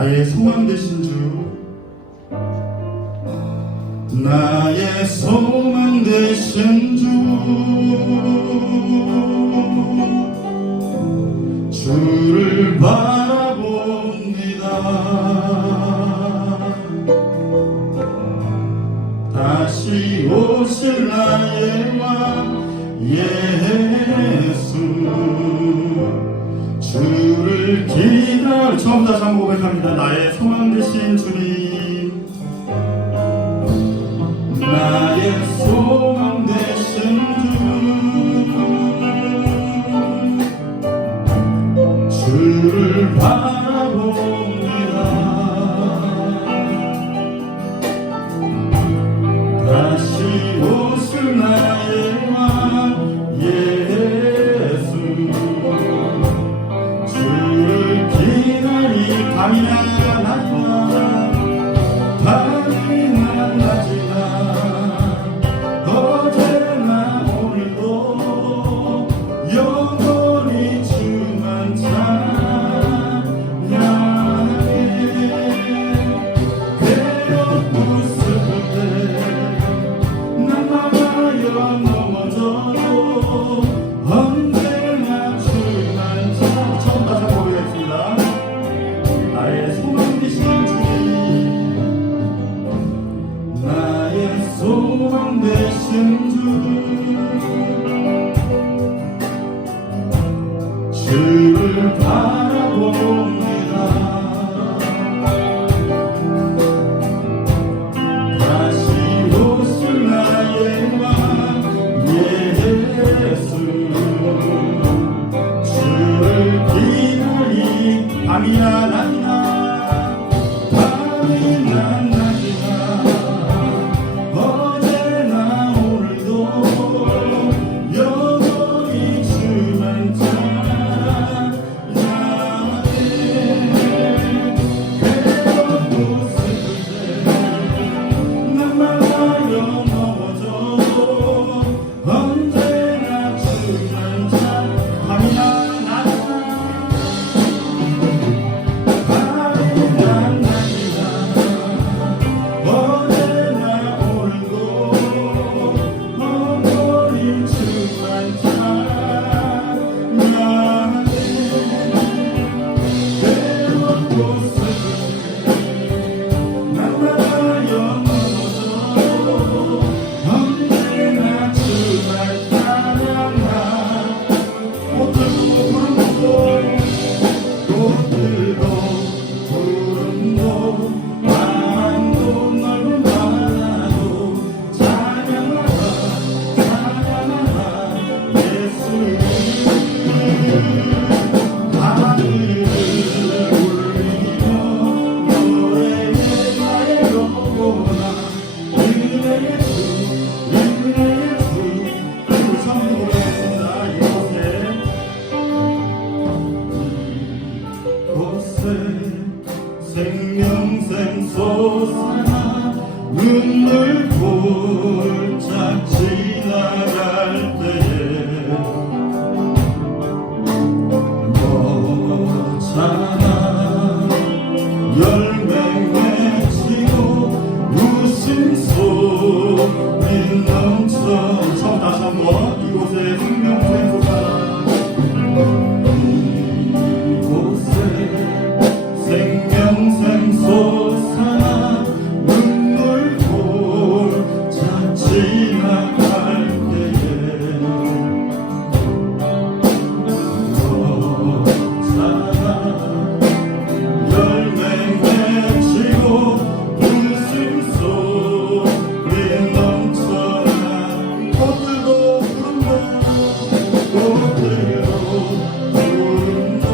나의 소망 되신 주, 나의 소망 되신 주, 주를 바라봅니다. 다시 오실 나의 왕 예수, 주를 기다려. 처음부터 다시 한번 고백합니다. 나의 소망 되신 주님, 나의 소망 되신 주, 주를 바라봅니다. 다시 오실 나의 왕 예수, 주를 기다리. 밤이나 낮이나 밤이나 낮이나 어제나 오늘도 영원히 주만 찬양해. 괴롭고 슬플 때 난 막아여 넘어져도 언제나 주만 찬. 처음 다시 한번 보겠습니다. 나의 소망 되신 주님, 나의 소망 되신 주, 주를 바라봅니다. 다시 오실 나의 왕 예수, 주를 기다리. 밤이나 낮이나 밤이나 낮이나 어제나 오늘도 영원히 주만 찬양해. 괴롭고 슬플 때난 막아여 넘어져도 언제나 주만 찬양. 밤이나 생명샘 솟아 눈물 골짝 지나갈 때에 너잖아 열매 맺히고 웃음소리 넘쳐. 처음 다시 한번. 이곳에 생명샘 솟아, 생명샘 솟아 눈물 골짝 지나갈 때에 너잖아 열매 맺히고 웃음소리 넘쳐나. 꽃들도 푸른도 꽃들도 푸른도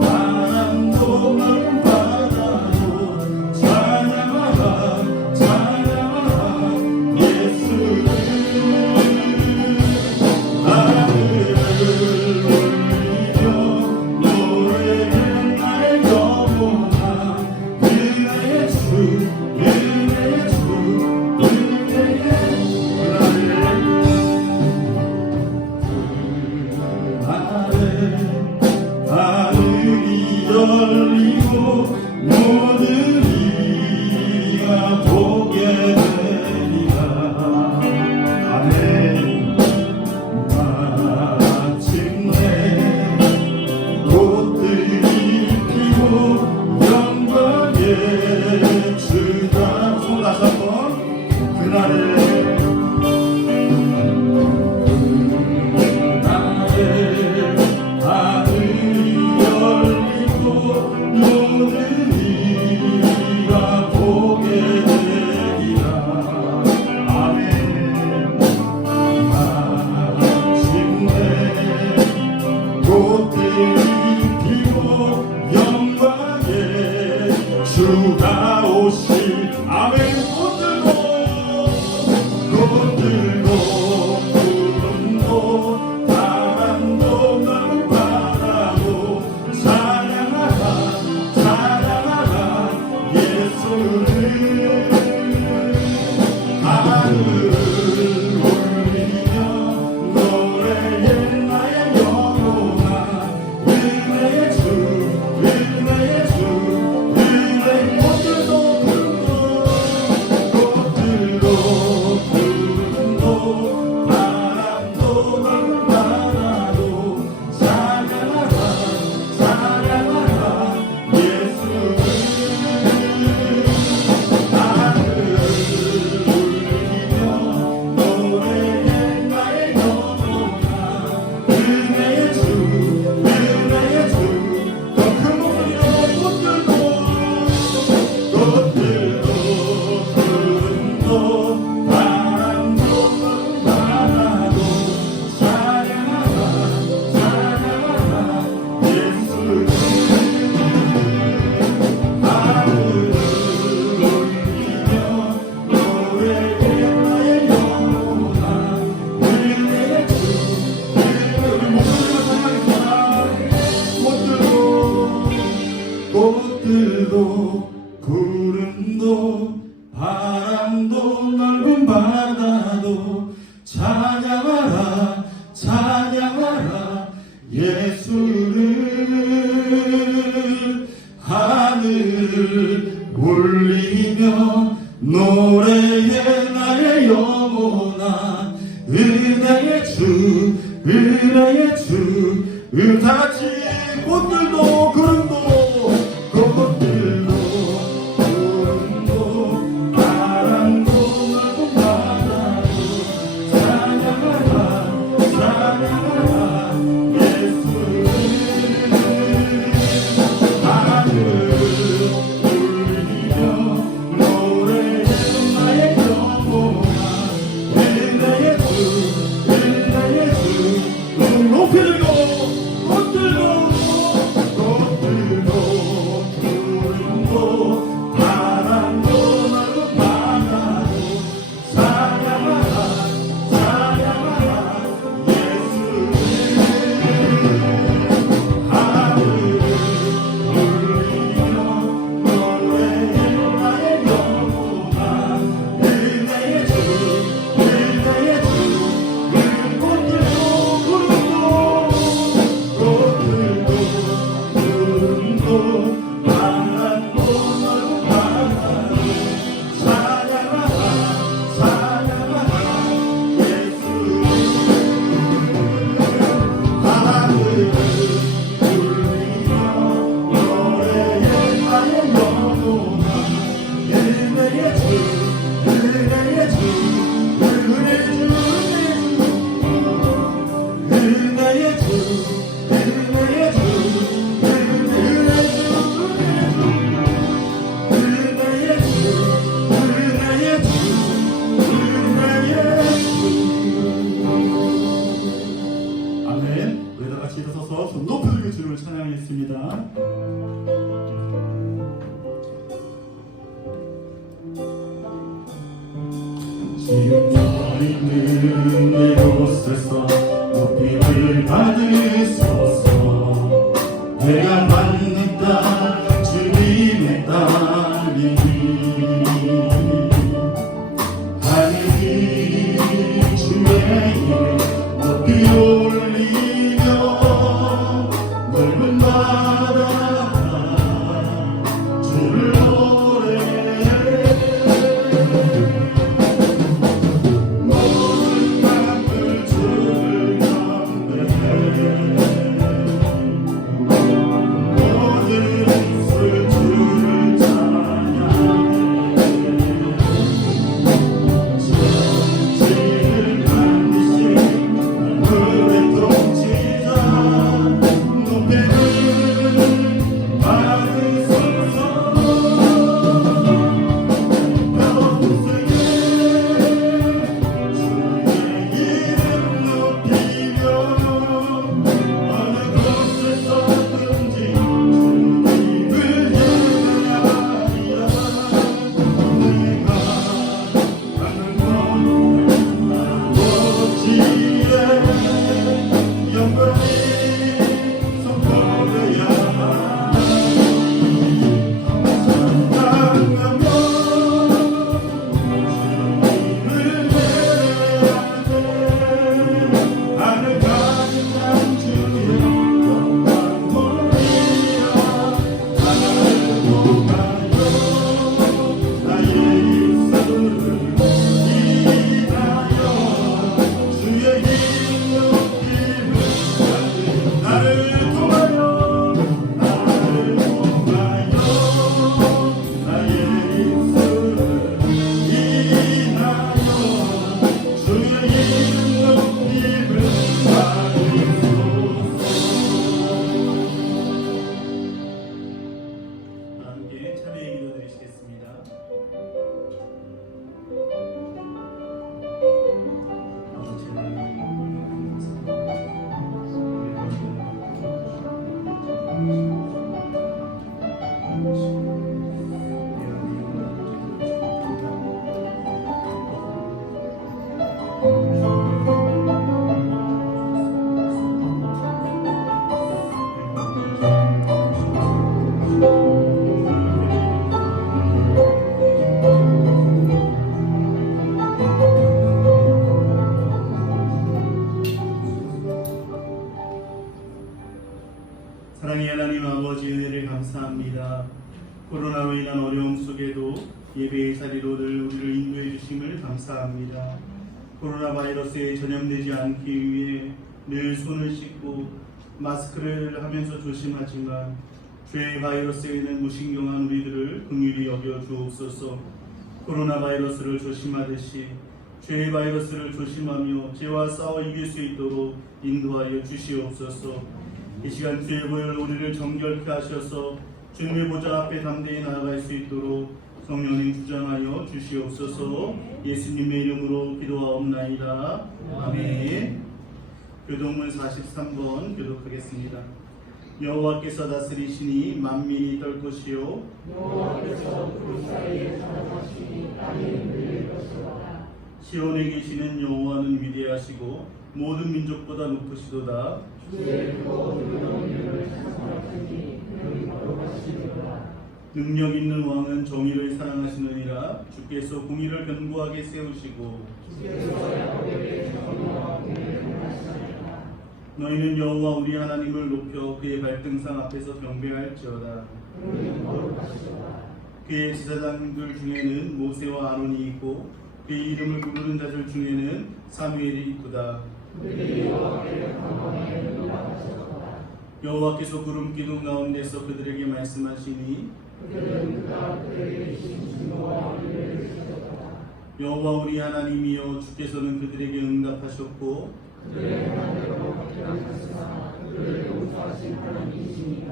바람도 넓은 바다도 찬양하라 찬양하라 예수를. 하늘을 올리며 노래해 나의 영혼아, 은혜의 주 은혜의 주 은혜의 나를 하늘이 열리고 찬양하라 찬양하라 예수를 하늘을 울리며 노래해 나의 영혼아 은혜의 주 은혜의 주 다같이 꽃들도 구름도 꽃들도 구름도 바람도 넓은 바다도 찬양하라 찬양하라 예수를 하늘을 울리며 노래해 나의 영혼아 은혜의 주 은혜의 주 높이 들고 꽃들도 꽃들도 구름도 바람도 넓은 바다도 찬양하라 찬양하라 예수를 하늘을 울리며 노래해 나의 영혼아 은혜의 주 은혜의 주 꽃들도 구름도 꽃들도 구름도 바람도 넓은 바다도 찬양하라 찬양하라 예수를 하늘을 울리며 노래해 나의 영혼아 은혜의 주 은혜의 주 은혜의 주 은혜의 주 은혜의 주 아멘. 우리 다 같이 일어서서 손 높이 들고 주를 찬양하겠습니다. 지금 저 있는 이곳에서 높이를 받으소서. 내가 받는 땅 주님의 땅이니 하늘이 주의 이름 높이 올리며 넓은 바다 주를 노래해 모든 땅들 주를 경배해 모든 입술 주를 찬양해 천지를 만드신 사랑의 하나님 아버지 은혜를 감사합니다. 코로나로 인한 어려움 속에도 예배의 자리로 늘 우리를 인도해 주심을 감사합니다. 코로나 바이러스에 전염되지 않기 위해 늘 손을 씻고 마스크를 하면서 조심하지만 죄의 바이러스에는 무신경한 우리들을 긍휼히 여겨 주옵소서. 코로나 바이러스를 조심하듯이 죄의 바이러스를 조심하며 죄와 싸워 이길 수 있도록 인도하여 주시옵소서. 이 시간 주의 보혈 우리를 정결케 하셔서 주님의 보좌 앞에 담대히 나아갈 수 있도록 성령님 주장하여 주시옵소서. 예수님의 이름으로 기도하옵나이다. 아멘. 교독문 43번 교독하겠습니다. 여호와께서 다스리시니 만민이 떨 것이요 여호와께서 그 사이에 사랑하시니 땅이 흔들릴 것이로다. 시온에 계시는 여호와는 위대하시고 모든 민족보다 높으시도다. 주의 크고 두려운 이름을 찬송하시니 그는 거룩하시리로다. 능력 있는 왕은 정의를 사랑하시느니라. 주께서 공의를 견고하게 세우시고 주께서 야곱에게 정의와 공의를 행하시느니라. 너희는 여호와 우리 하나님을 높여 그의 발등상 앞에서 경배할지어다. 그는 거룩하시도다. 그의 제사장들 중에는 모세와 아론이 있고 그의 이름을 부르는 자들 중에는 사무엘이 있도다. 그들이 여호와께 강건하게 응답하시도다. 여호와께서 구름 기둥 가운데서 그들에게 말씀하시니 그들은 그가 그들에게 주신 진노와 은혜를 주셨도다. 여호와 우리 하나님이여 주께서는 그들에게 응답하셨고 그들의 하나님으로 확실하셨으나 그들을 용서하신 하나님이시니라.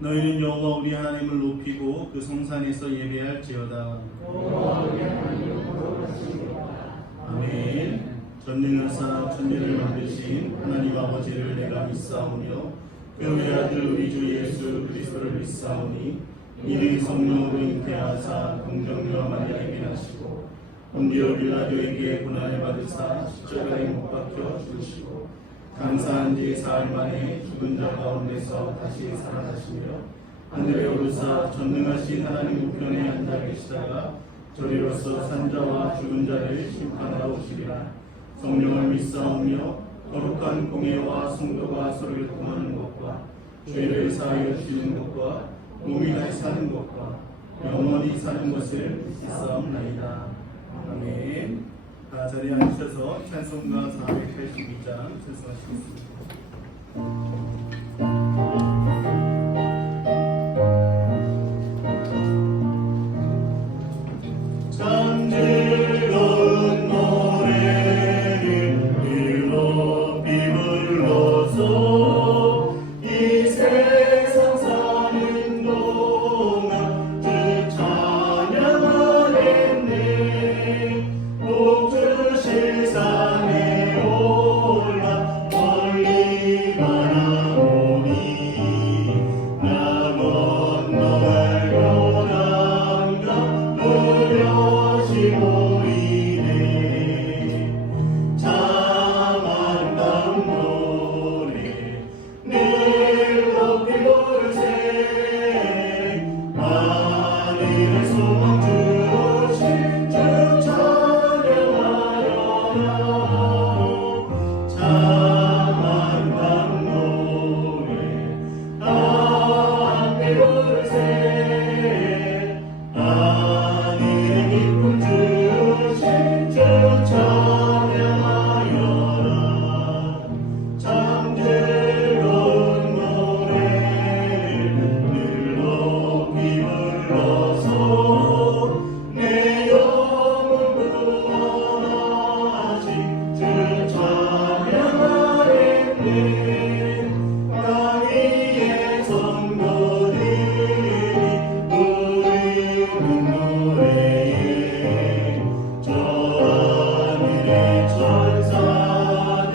너희는 여호와 우리 하나님을 높이고 그 성산에서 예배할지어다. 여호와 우리 하나님 거룩하시리로다. 아멘. 전능하사 천지를 만드신 하나님 아버지를 내가 믿사오며 그 외아들 우리 주 예수 그리스도를 믿사오니 이는 성령으로 잉태하사 공정녀 마리아에게 나시고 본디오 빌라도에게 고난을 받으사 십자가에 못 박혀 죽으시고 감사한 지 사흘 만에 죽은 자 가운데서 다시 살아나시며 하늘에 오르사 전능하신 하나님 우편에 앉아 계시다가 저리로서 산자와 죽은 자를 심판하러 오시리라. 성령을 믿사오며 거룩한 공예와 성도가 서로를 통하는 것과 죄를 사하여 주시는 것과 몸이 다시 사는 것과 영원히 사는 것을 믿사옵나이다. 아멘. 다 자리에 앉으셔서 찬송가 482장 찬송하시겠습니다. 잠재로운 노래를 높이 불러서 이 세상 사는 동안 주 찬양하겠네. 옥주 실산에 올라 멀리 바라보니 나 건너갈 요단강 흐려시 보이네. 참 아름다운 노래 늘 높이 부르세. 하늘의 소망 주신 주 찬양하여라. 참 아름다운 노래 함께 부르세. 하늘의 기쁨 주신 주 찬양하여라. 잠재로운 노래를 늘 높이 불러서 내 영혼 구원하신 주 찬양하겠네. 땅 위의 성도들이 부르는 노래에 저 하늘의 천사들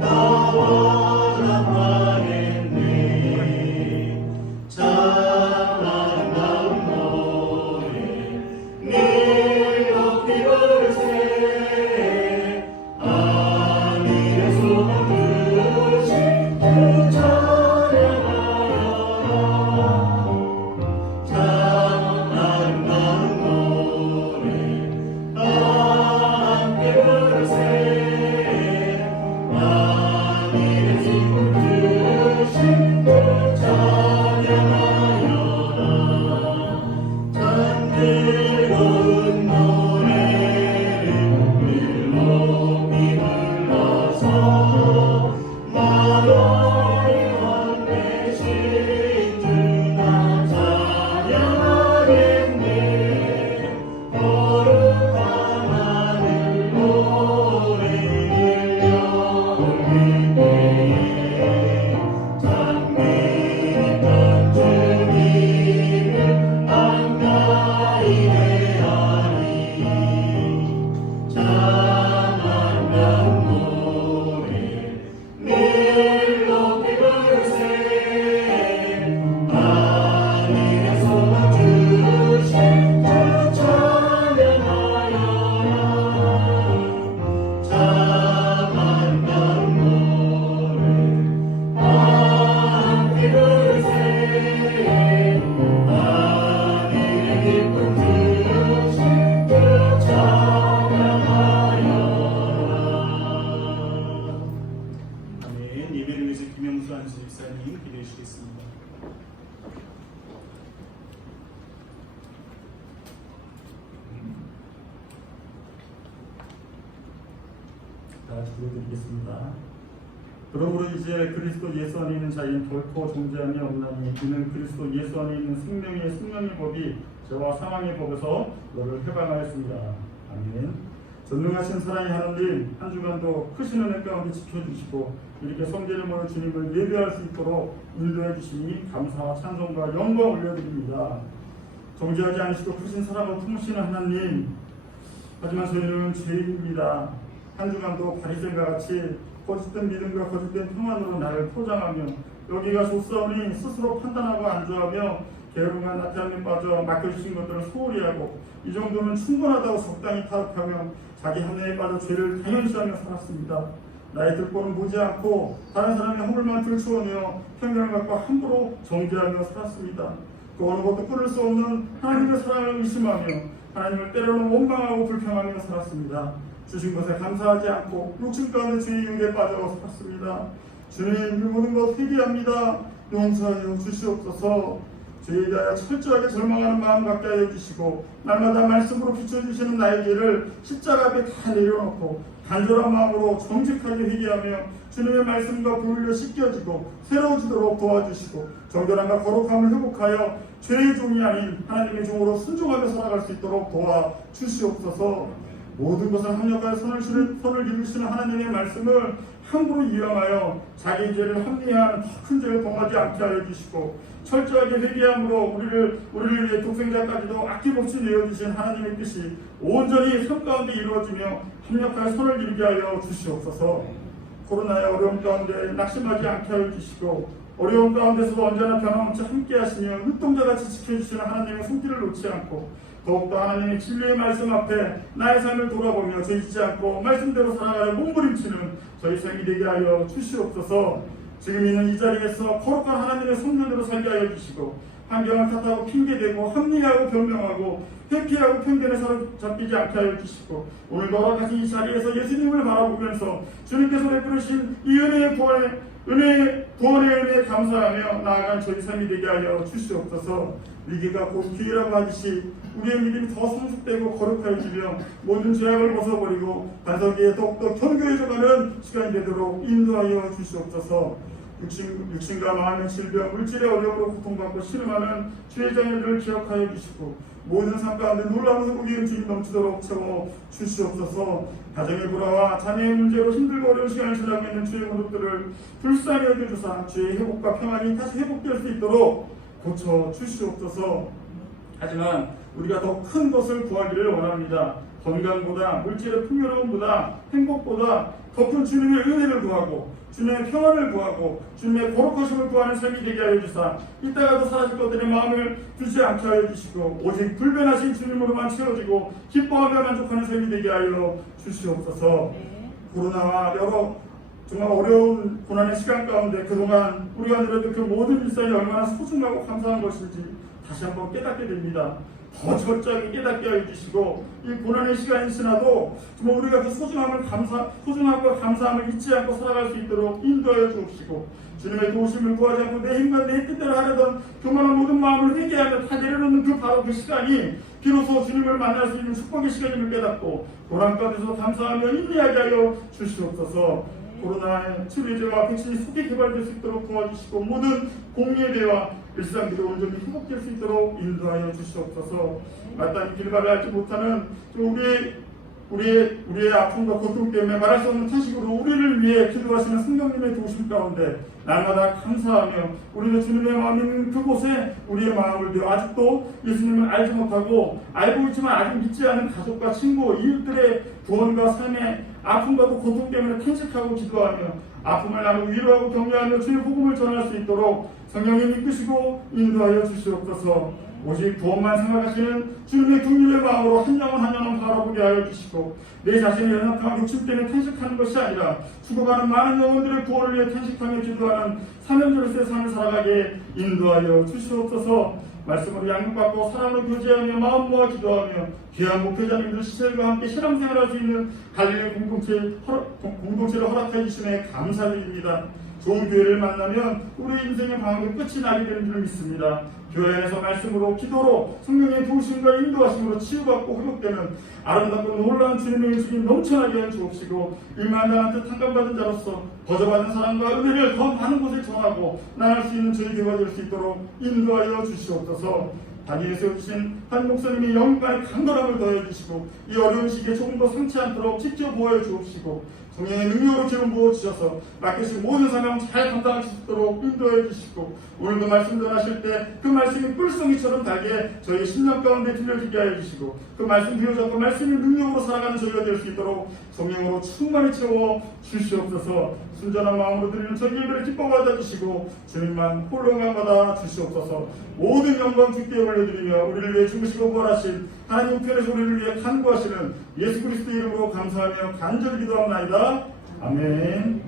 나와라 하겠네. 참 아름다운 노래 늘 높이 부르세. 하늘의 소망 주신 주 찬양하여라. 참 아름다운 노래 함께 부르세. 하늘의 기쁨 주신 주 찬양하여라. 예배를 위해서 김영수 안수 집사님 기도해 주시겠습니다. 다 기도드리겠습니다. 그러므로 이제 그리스도 예수 안에 있는 자에는 결코 존재함이 없나니 이는 그리스도 예수 안에 있는 생명의 법이 죄와 사망의 법에서 너를 해방하였습니다. 아멘. 전능하신 사랑의 하나님, 한 주간도 크신 은혜 가운데 지켜주시고 이렇게 성전에 모여 주님을 예배할 수 있도록 인도해 주시니 감사와 찬송과 영광 올려드립니다. 정죄하지 않으시고 크신 사랑을 품으시는 하나님, 하지만 저희는 죄인입니다. 한 주간도 바리새인과 같이 거짓된 믿음과 거짓된 평안으로 나를 포장하며 여기가 좋사오니 스스로 판단하고 안주하며 게으름과 나태함에 빠져 맡겨주신 것들을 소홀히 하고 이 정도는 충분하다고 적당히 타협하며 자기 합리에 빠져 죄를 당연시하며 살았습니다. 나의 들보는 보지 않고 다른 사람의 허물만 들추어내어 편견을 갖고 함부로 정죄하며 살았습니다. 그 어느 것도 끊을 수 없는 하나님의 사랑을 의심하며 하나님을 때로는 원망하고 불평하며 살았습니다. 주신 것에 감사하지 않고 욕심 가운데 죄의 유혹에 빠져 살았습니다. 주님, 이 모든 것 회개합니다. 용서하여 주시옵소서. 죄에 대하여 철저하게 절망하는 마음 갖게 하여 주시고 날마다 말씀으로 비춰주시는 나의 죄를 십자가 앞에 다 내려놓고 간절한 마음으로 정직하게 회개하며 주님의 말씀과 부을려 씻겨지고 새로워지도록 도와주시고 정결함과 거룩함을 회복하여 죄의 종이 아닌 하나님의 종으로 순종하며 살아갈 수 있도록 도와주시옵소서. 모든 것을 합력하여 선을 이루시는 하나님의 말씀을 함부로 이용하여 자기 죄를 합리화하는 더 큰 죄를 범하지 않게 하여 주시고 철저하게 회개함으로 우리를 위해 독생자까지도 아낌없이 내어주신 하나님의 뜻이 온전히 삶 가운데 이루어지며 합력하여 선을 이루게 하여 주시옵소서. 코로나의 어려움 가운데 낙심하지 않게 하여 주시고 어려움 가운데서도 언제나 변함없이 함께 하시며 눈동자같이 지켜주시는 하나님의 손길을 놓지 않고 더욱더 하나님의 진리의 말씀 앞에 나의 삶을 돌아보며 죄짓지 않고 말씀대로 살아가려 몸부림치는 저희 삶이 되게 하여 주시옵소서. 지금 있는 이 자리에서 거룩한 하나님의 성령대로 살게 하여 주시고 환경을 탓하고 핑계대고 합리하고 변명하고 회피하고 편견에 사로잡히지 않게 하여 주시고 오늘 돌아가신 이 자리에서 예수님을 바라보면서 주님께서 베푸신 이 은혜의 구원의 은혜에 감사하며 나아간 저희 삶이 되게 하여 주시옵소서. 위기가 곧 기회라고 하듯이 우리의 믿음이 더 성숙되고 거룩해지며 모든 죄악을 벗어버리고 반석위에 더욱더 견고해져가는 시간이 되도록 인도하여 주시옵소서. 육신과 마음의 질병, 물질의 어려움으로 고통받고 신음하는 주의 자녀들을 기억하여 주시고 모든 삶 가운데 놀라운 소국이 음식이 넘치도록 채워 주시옵소서. 가정의 불화와 자녀의 문제로 힘들고 어려운 시간을 지나고 있는 주의 무릎들을 불쌍히 여겨주사 주의 회복과 평안이 다시 회복될 수 있도록 고쳐 주시옵소서. 하지만 우리가 더 큰 것을 구하기를 원합니다. 건강보다 물질의 풍요로움보다 행복보다 더 큰 주님의 은혜를 구하고 주님의 평안을 구하고 주님의 거룩하심을 구하는 삶이 되게 하여 주사 이따가도 사라질 것들의 마음을 두지 않게 하여 주시고 오직 불변하신 주님으로만 채워지고 기뻐하며 만족하는 삶이 되게 하여 주시옵소서. 코로나와 여러 정말 어려운 고난의 시간 가운데 그동안 우리가 누렸던 그 모든 일상이 얼마나 소중하고 감사한 것인지 다시 한번 깨닫게 됩니다. 더 철저하게 깨닫게 하여 주시고 이 고난의 시간이 지나도 정말 우리가 그 소중함과 감사함을 잊지 않고 살아갈 수 있도록 인도하여 주옵시고 주님의 도우심을 구하지 않고 내 힘과 내 뜻대로 하려던 교만한 모든 마음을 회개하며 다 내려놓는 그 바로 그 시간이 비로소 주님을 만날 수 있는 축복의 시간임을 깨닫고 고난 가운데서 감사하며 인내하게 하여 주시옵소서. 코로나의 치료제와 백신이 속히 개발될 수 있도록 도와주시고 모든 공예대와 일상들이 온전히 회복될 수 있도록 인도하여 주시옵소서. 마땅히 길바를 알지 못하는 우리의 아픔과 고통 때문에 말할 수 없는 탄식으로 우리를 위해 기도하시는 성령님의 도우심 가운데 날마다 감사하며 우리는 주님의 마음이 있는 그곳에 우리의 마음을 두어 아직도 예수님을 알지 못하고 알고 있지만 아직 믿지 않은 가족과 친구, 이웃들의 구원과 삶의 아픔과 고통 때문에 탄식하고 기도하며 아픔을 나누고 위로하고 격려하며 주의 복음을 전할 수 있도록 성령님 이끄시고 인도하여 주시옵소서. 오직 구원만 생각하시는 주님의 긍휼의 마음으로 한 영혼 바라보게 하여 주시고 내 자신의 연약함과 욕심 때문에 탄식하는 것이 아니라 죽어가는 많은 영혼들의 구원을 위해 탄식하며 기도하는 사명자로서의 삶을 살아가게 인도하여 주시옵소서. 말씀으로 양육받고 사랑으로 교제하며 마음 모아 기도하며 귀한 목회자님들 시절과 함께 신앙생활할 수 있는 갈릴리 공동체를 허락해 주심에 감사드립니다. 좋은 교회를 만나면 우리 인생의 방황도 끝이 나게 되는 줄 믿습니다. 교회 안에서 말씀으로 기도로 성령의 도우심과 인도하심으로 치유받고 회복되는 아름답고 놀라운 주님의 은총이 넘쳐나게 해 주옵시고 일만당한 듯 한감받은 자로서 거저받은 사랑과 은혜를 더 많은 곳에 전하고 나갈 수 있는 저희 교회가 될 수 있도록 인도하여 주시옵소서. 단위에 세워주신 한 목사님이 영광의 강건함을 더해 주시고 이 어려운 시기에 조금 더 상치 않도록 직접 보호해 주옵시고 성령의 능력으로 지금 부어주셔서 맡기신 모든 사명 잘 감당할 수 있도록 인도해 주시고 오늘도 말씀 전하실 때 그 말씀이 뿔송이처럼 달게 저희 심령 가운데 들려지게 하여 주시고 그 말씀 비워잡고 말씀의 능력으로 살아가는 저희가 될 수 있도록 성령으로 충만히 채워 주시옵소서. 순전한 마음으로 드리는 저희 예배를 기뻐 받아주시고 주님만 홀로만 받아 주시옵소서. 모든 영광 주께 올려드리며 우리를 위해 죽으시고 부활하신 하나님 우편에서 우리를 위해 간구하시는 예수 그리스도 이름으로 감사하며 간절히 기도합나이다. 아멘.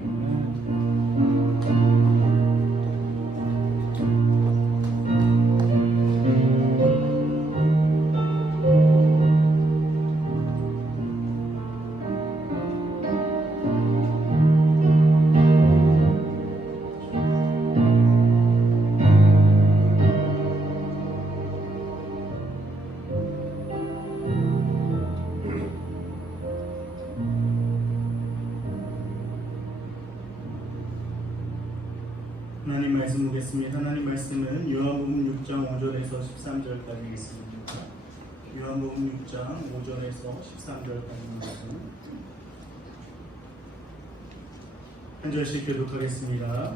하나님 말씀 보겠습니다. 하나님 말씀은 요한복음 6장 5절에서 13절까지 있습니다. 요한복음 6장 5절에서 13절까지 말씀 한 절씩 교독하겠습니다.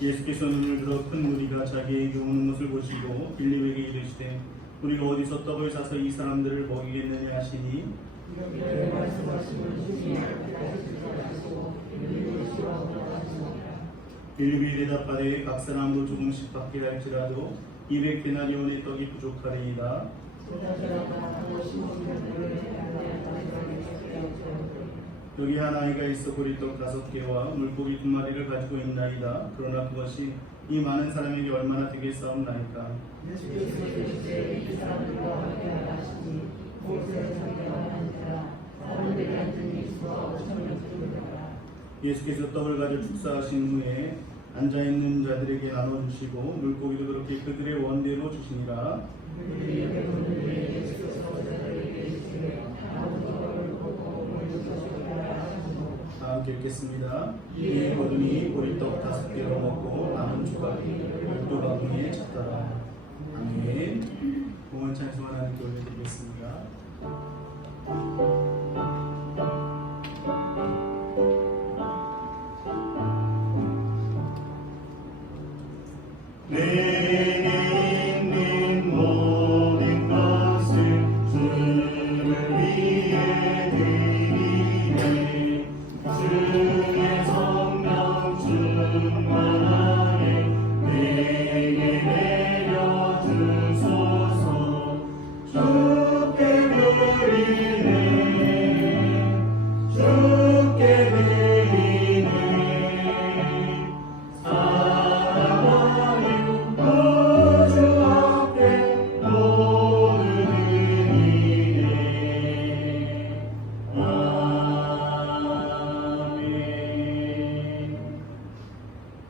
예수께서 눈을 들어 큰 무리가 자기에게 오는 것을 보시고 빌립에게 이르시되 우리가 어디서 떡을 사서 이 사람들을 먹이겠느냐 하시니 빌립이 대답하되 각 사람도 조금씩 받게 할지라도 200데나리온의 떡이 부족하리이다. 여기 한 아이가 있어 보리떡 5개와 물고기 2마리를 가지고 있나이다. 그러나 그것이 이 많은 사람에게 얼마나 되겠사옵나이까. 예수께서 떡을 가져 축사하신 후에 앉아있는 자들에게 나눠주시고 물고기도 그렇게 그들의 원대로 주시니라. 다 함께 읽겠습니다. 이에 거두니 보리떡 5개로 먹고 남은 조각이 12바구니에 찼더라. 아멘. 공원 찬송 하나님께 올려드리겠습니다. 내게 있는 모든 것을 주를 위해 드리네. 주의 성령 충만하게 내게 내려주소서. 주께 드리네. 주께 드리네.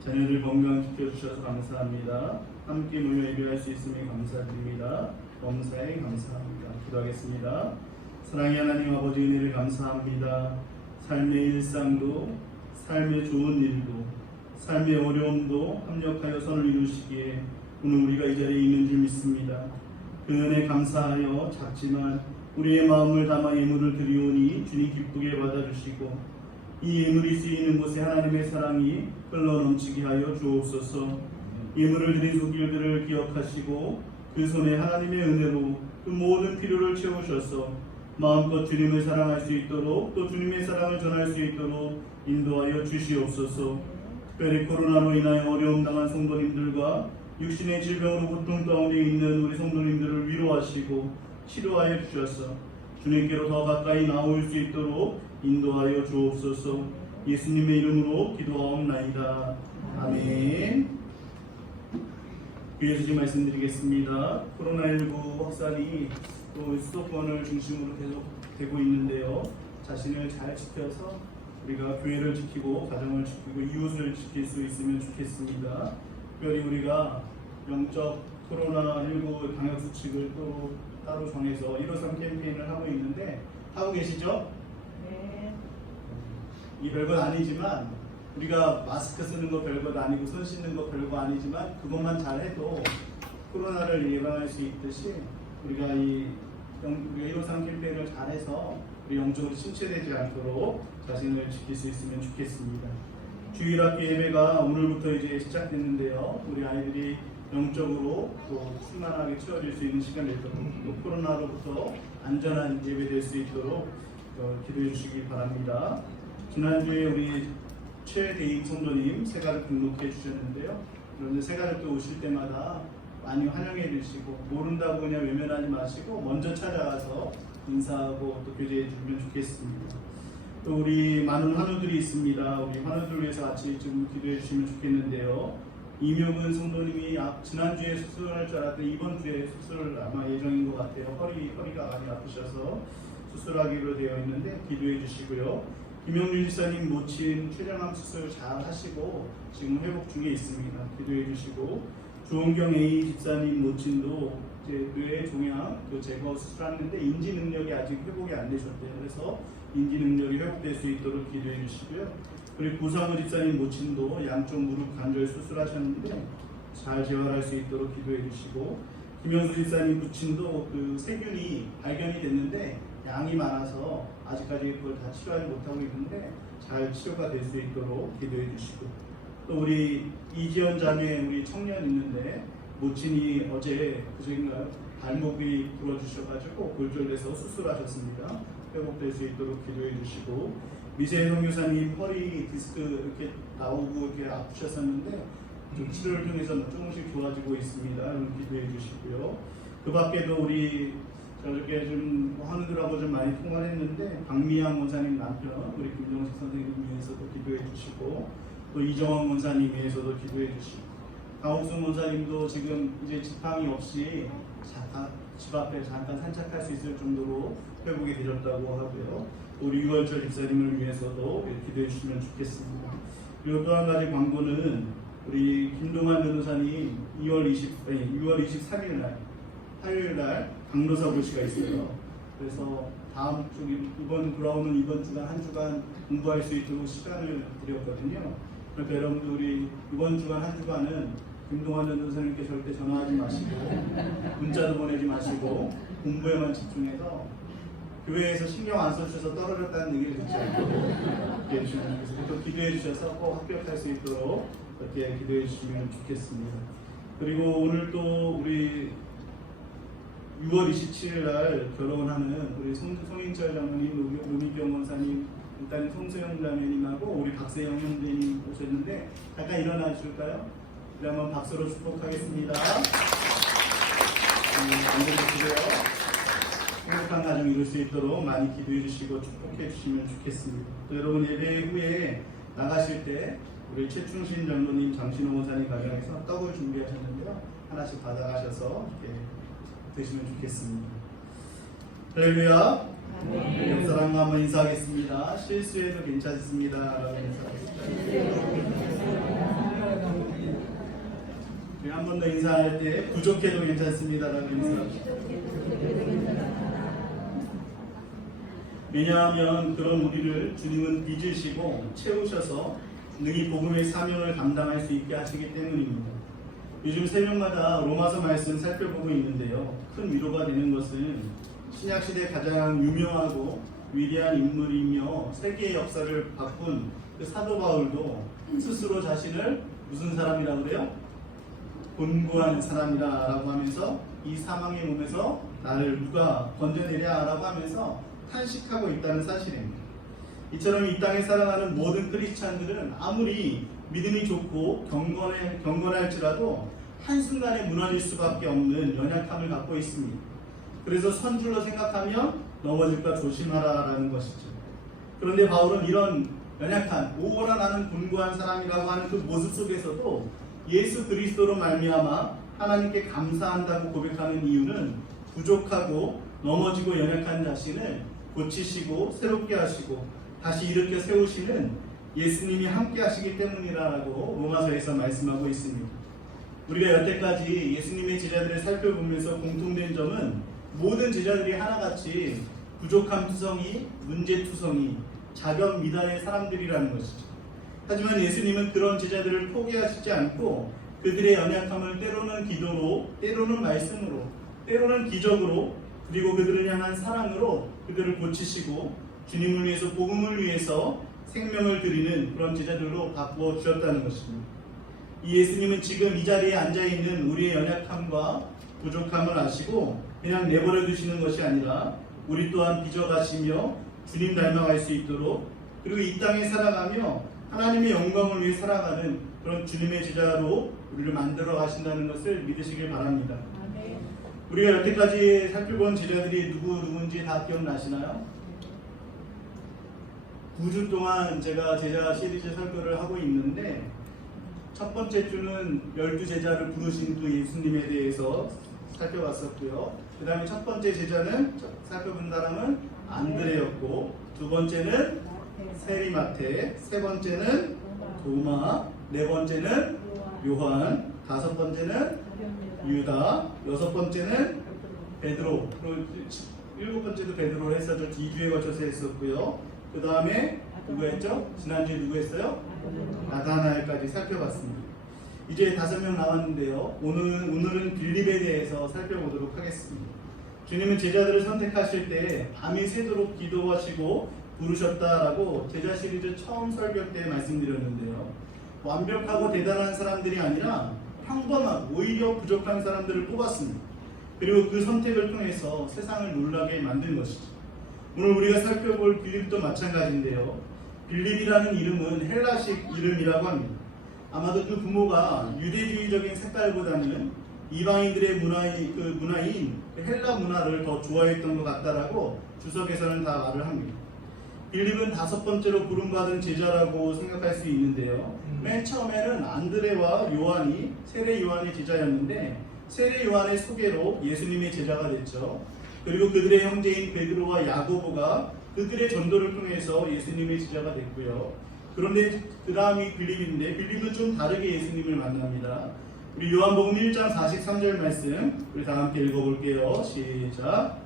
자녀들 건강 지켜주셔서 감사합니다. 함께 모여 예배할 수 있음에 감사드립니다. 범사에 감사합니다. 기도하겠습니다. 사랑의 하나님 아버지 은혜를 감사합니다. 삶의 일상도 삶의 좋은 일도 삶의 어려움도 합력하여 선을 이루시기에 오늘 우리가 이 자리에 있는 줄 믿습니다. 그 은혜 감사하여 작지만 우리의 마음을 담아 예물을 드리오니 주님 기쁘게 받아주시고 이 예물이 쓰이는 곳에 하나님의 사랑이 흘러넘치게 하여 주옵소서. 예물을 드린 손길들을 기억하시고 그 손에 하나님의 은혜로 그 모든 필요를 채우셔서 마음껏 주님을 사랑할 수 있도록 또 주님의 사랑을 전할 수 있도록 인도하여 주시옵소서. 특별히 코로나로 인하여 어려움 당한 성도님들과 육신의 질병으로 고통 가운데 있는 우리 성도님들을 위로하시고 치료하여 주셔서 주님께로 더 가까이 나올 수 있도록 인도하여 주옵소서. 예수님의 이름으로 기도하옵나이다. 아멘. 교회에서 말씀드리겠습니다. 코로나19 확산이 또 수도권을 중심으로 계속 되고 있는데요. 자신을 잘 지켜서 우리가 교회를 지키고 가정을 지키고 이웃을 지킬 수 있으면 좋겠습니다. 특별히 우리가 영적 코로나19 방역 수칙을 또 따로 정해서 153 캠페인을 하고 있는데 하고 계시죠? 네. 이 별것 아니지만 우리가 마스크 쓰는 거 별것 아니고 손 씻는 거 별거 아니지만 그것만 잘해도 코로나를 예방할 수 있듯이 우리가 이 153 캠페인을 잘해서 우리 영적으로 침체되지 않도록 자신을 지킬 수 있으면 좋겠습니다. 주일학교 예배가 오늘부터 이제 시작됐는데요. 우리 아이들이 영적으로 또 충만하게 채워질 수 있는 시간이 되도록 또 코로나로부터 안전한 예배 될 수 있도록 기도해 주시기 바랍니다. 지난주에 우리 최대익 성도님 새가족 등록해 주셨는데요. 그런데 새가족도 오실 때마다 많이 환영해 주시고 모른다고 그냥 외면하지 마시고 먼저 찾아가서 인사하고 또 교제해 주면 좋겠습니다. 또 우리 많은 환우들이 있습니다. 우리 환우들 위해서 같이 좀 기도해 주시면 좋겠는데요. 이명은 성도님이 지난주에 수술할 줄 알았더니 이번 주에 수술 아마 예정인 것 같아요. 허리가 많이 아프셔서 수술하기로 되어 있는데 기도해 주시고요. 김영준 지사님 모친 췌장암 수술 잘 하시고 지금 회복 중에 있습니다. 기도해 주시고 조은경 A 집사님 모친도 이제 뇌 종양 제거 수술하는데 인지 능력이 아직 회복이 안 되셨대요. 그래서 인지 능력이 회복될 수 있도록 기도해 주시고요. 그리고 고상우 집사님 모친도 양쪽 무릎 관절 수술하셨는데 잘 재활할 수 있도록 기도해 주시고 김영수 집사님 부친도 그 세균이 발견이 됐는데 양이 많아서 아직까지 그걸 다 치료하지 못하고 있는데 잘 치료가 될 수 있도록 기도해 주시고 또 우리 이지연 자매 우리 청년 있는데 모친이 어제 그저인가요? 발목이 부러지셔가지고 골절돼서 수술하셨습니다. 회복될 수 있도록 기도해 주시고 미세형 교사님 허리 디스크 이렇게 나오고 이렇게 아프셨었는데 좀 치료를 통해서 조금씩 좋아지고 있습니다. 기도해 주시고요. 그 밖에도 우리 저렇게 좀 환우들하고 좀 많이 통화를 했는데 박미양 원사님 남편 우리 김정식 선생님 위해서도 기도해 주시고 또 이정원 원사님 위해서도 기도해 주시고 강옥순 원사님도 지금 이제 지팡이 없이 집 앞에 잠깐 산책할 수 있을 정도로 회복이 되셨다고 하고요. 우리 유월절 집사님을 위해서도 기도해 주시면 좋겠습니다. 그리고 또 한 가지 광고는 우리 김동환 변호사님 6월 23일 날 화요일 날 강로사 고시가 있어요. 그래서 다음 주 이번 돌아오는 이번 주간 한 주간 공부할 수 있도록 시간을 드렸거든요. 그러니까 여러분들 우리 이번 주간 한 주간은 김동환 변호사님께 절대 전화하지 마시고 문자도 보내지 마시고 공부에만 집중해서 교회에서 신경 안 써주셔서 떨어졌다는 얘기를 듣지 않고 또 기도해 주셔서 꼭 합격할 수 있도록 그렇게 기도해 주시면 좋겠습니다. 그리고 오늘 또 우리 6월 27일 날 결혼하는 우리 송인철 장모님, 노미경 원사님, 일단 송소영 자매님하고 우리 박세영 형제님 오셨는데 잠깐 일어나 주실까요? 네, 한번 박수로 축복하겠습니다. 안녕하세요. 행복한 가정 이룰 수 있도록 많이 기도해 주시고 축복해 주시면 좋겠습니다. 또 여러분 예배 후에 나가실 때 우리 최충신 장로님, 장신호 원사님 가정에서 떡을 준비하셨는데요. 하나씩 받아가셔서 이렇게 드시면 좋겠습니다. 할렐루야. 옆 사람과 한번 인사하겠습니다. 실수해도 괜찮습니다. 라고 인사하겠습니다. 한 번 더 인사할 때 부족해도 괜찮습니다. 라고 인사합니다. 왜냐하면 그런 우리를 주님은 빚으시고 채우셔서 능히 복음의 사명을 감당할 수 있게 하시기 때문입니다. 요즘 새벽마다 로마서 말씀 살펴보고 있는데요. 큰 위로가 되는 것은 신약시대 가장 유명하고 위대한 인물이며 세계의 역사를 바꾼 그 사도 바울도 스스로 자신을 무슨 사람이라고 그래요? 곤고한 사람이라고 하면서 이 사망의 몸에서 나를 누가 건져내랴 라고 하면서 탄식하고 있다는 사실입니다. 이처럼 이 땅에 살아가는 모든 크리스찬들은 아무리 믿음이 좋고 경건할지라도 한순간에 무너질 수밖에 없는 연약함을 갖고 있습니다. 그래서 선줄로 생각하면 넘어질까 조심하라 라는 것이죠. 그런데 바울은 이런 연약한 오호라 나는 곤고한 사람이라고 하는 그 모습 속에서도 예수 그리스도로 말미암아 하나님께 감사한다고 고백하는 이유는 부족하고 넘어지고 연약한 자신을 고치시고 새롭게 하시고 다시 일으켜 세우시는 예수님이 함께 하시기 때문이라고 로마서에서 말씀하고 있습니다. 우리가 여태까지 예수님의 제자들을 살펴보면서 공통된 점은 모든 제자들이 하나같이 부족함 투성이, 문제 투성이, 자격 미달의 사람들이라는 것이죠. 하지만 예수님은 그런 제자들을 포기하시지 않고 그들의 연약함을 때로는 기도로, 때로는 말씀으로, 때로는 기적으로, 그리고 그들을 향한 사랑으로 그들을 고치시고 주님을 위해서, 복음을 위해서 생명을 드리는 그런 제자들로 바꾸어 주셨다는 것입니다. 이 예수님은 지금 이 자리에 앉아있는 우리의 연약함과 부족함을 아시고 그냥 내버려 두시는 것이 아니라 우리 또한 빚어가시며 주님 닮아갈 수 있도록, 그리고 이 땅에 살아가며 하나님의 영광을 위해 살아가는 그런 주님의 제자로 우리를 만들어 가신다는 것을 믿으시길 바랍니다. 우리가 여태까지 살펴본 제자들이 누군지 다 기억나시나요? 9주 동안 제가 제자 시리즈 설교를 하고 있는데 첫 번째 주는 12제자를 부르신 그 예수님에 대해서 살펴봤었고요. 그 다음에 첫 번째 제자는 살펴본 사람은 안드레였고, 두 번째는 세리마테, 세 번째는 도마, 네 번째는 요한, 다섯 번째는 유다, 여섯 번째는 베드로, 그리고 일곱 번째도 베드로 했었죠. 2주에 걸쳐서 했었고요. 그 다음에 누구 했죠? 지난주에 누구 했어요? 나다나엘까지 살펴봤습니다. 이제 5명 남았는데요. 오늘은 빌립에 대해서 살펴보도록 하겠습니다. 주님은 제자들을 선택하실 때 밤이 새도록 기도하시고 부르셨다라고 제자 시리즈 처음 설교 때 말씀드렸는데요. 완벽하고 대단한 사람들이 아니라 평범한, 오히려 부족한 사람들을 뽑았습니다. 그리고 그 선택을 통해서 세상을 놀라게 만든 것이죠. 오늘 우리가 살펴볼 빌립도 마찬가지인데요. 빌립이라는 이름은 헬라식 이름이라고 합니다. 아마도 그 부모가 유대주의적인 색깔보다는 이방인들의 문화인 헬라 문화를 더 좋아했던 것 같다라고 주석에서는 다 말을 합니다. 빌립은 5번째로 부름받은 제자라고 생각할 수 있는데요. 맨 처음에는 안드레와 요한이 세례 요한의 제자였는데 세례 요한의 소개로 예수님의 제자가 됐죠. 그리고 그들의 형제인 베드로와 야고보가 그들의 전도를 통해서 예수님의 제자가 됐고요. 그런데 그 다음이 빌립인데 빌립은 좀 다르게 예수님을 만납니다. 우리 요한복음 1장 43절 말씀 우리 다 함께 읽어볼게요. 시작.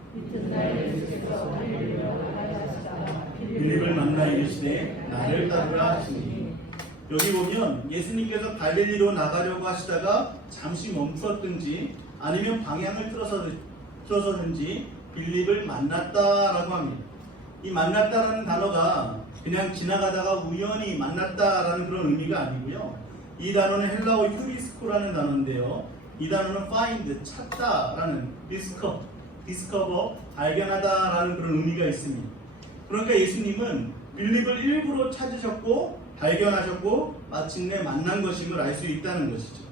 빌립을 만나 이르시되 나를 따르라 하시니, 여기 보면 예수님께서 갈릴리로 나가려고 하시다가 잠시 멈추었든지 아니면 방향을 틀어서든지 빌립을 만났다라고 합니다. 이 만났다라는 단어가 그냥 지나가다가 우연히 만났다라는 그런 의미가 아니고요. 이 단어는 헬라어 휴리스코라는 단어인데요. 이 단어는 find, 찾다라는 discover, 발견하다라는 그런 의미가 있습니다. 그러니까 예수님은 빌립을 일부러 찾으셨고 발견하셨고 마침내 만난 것임을 알 수 있다는 것이죠.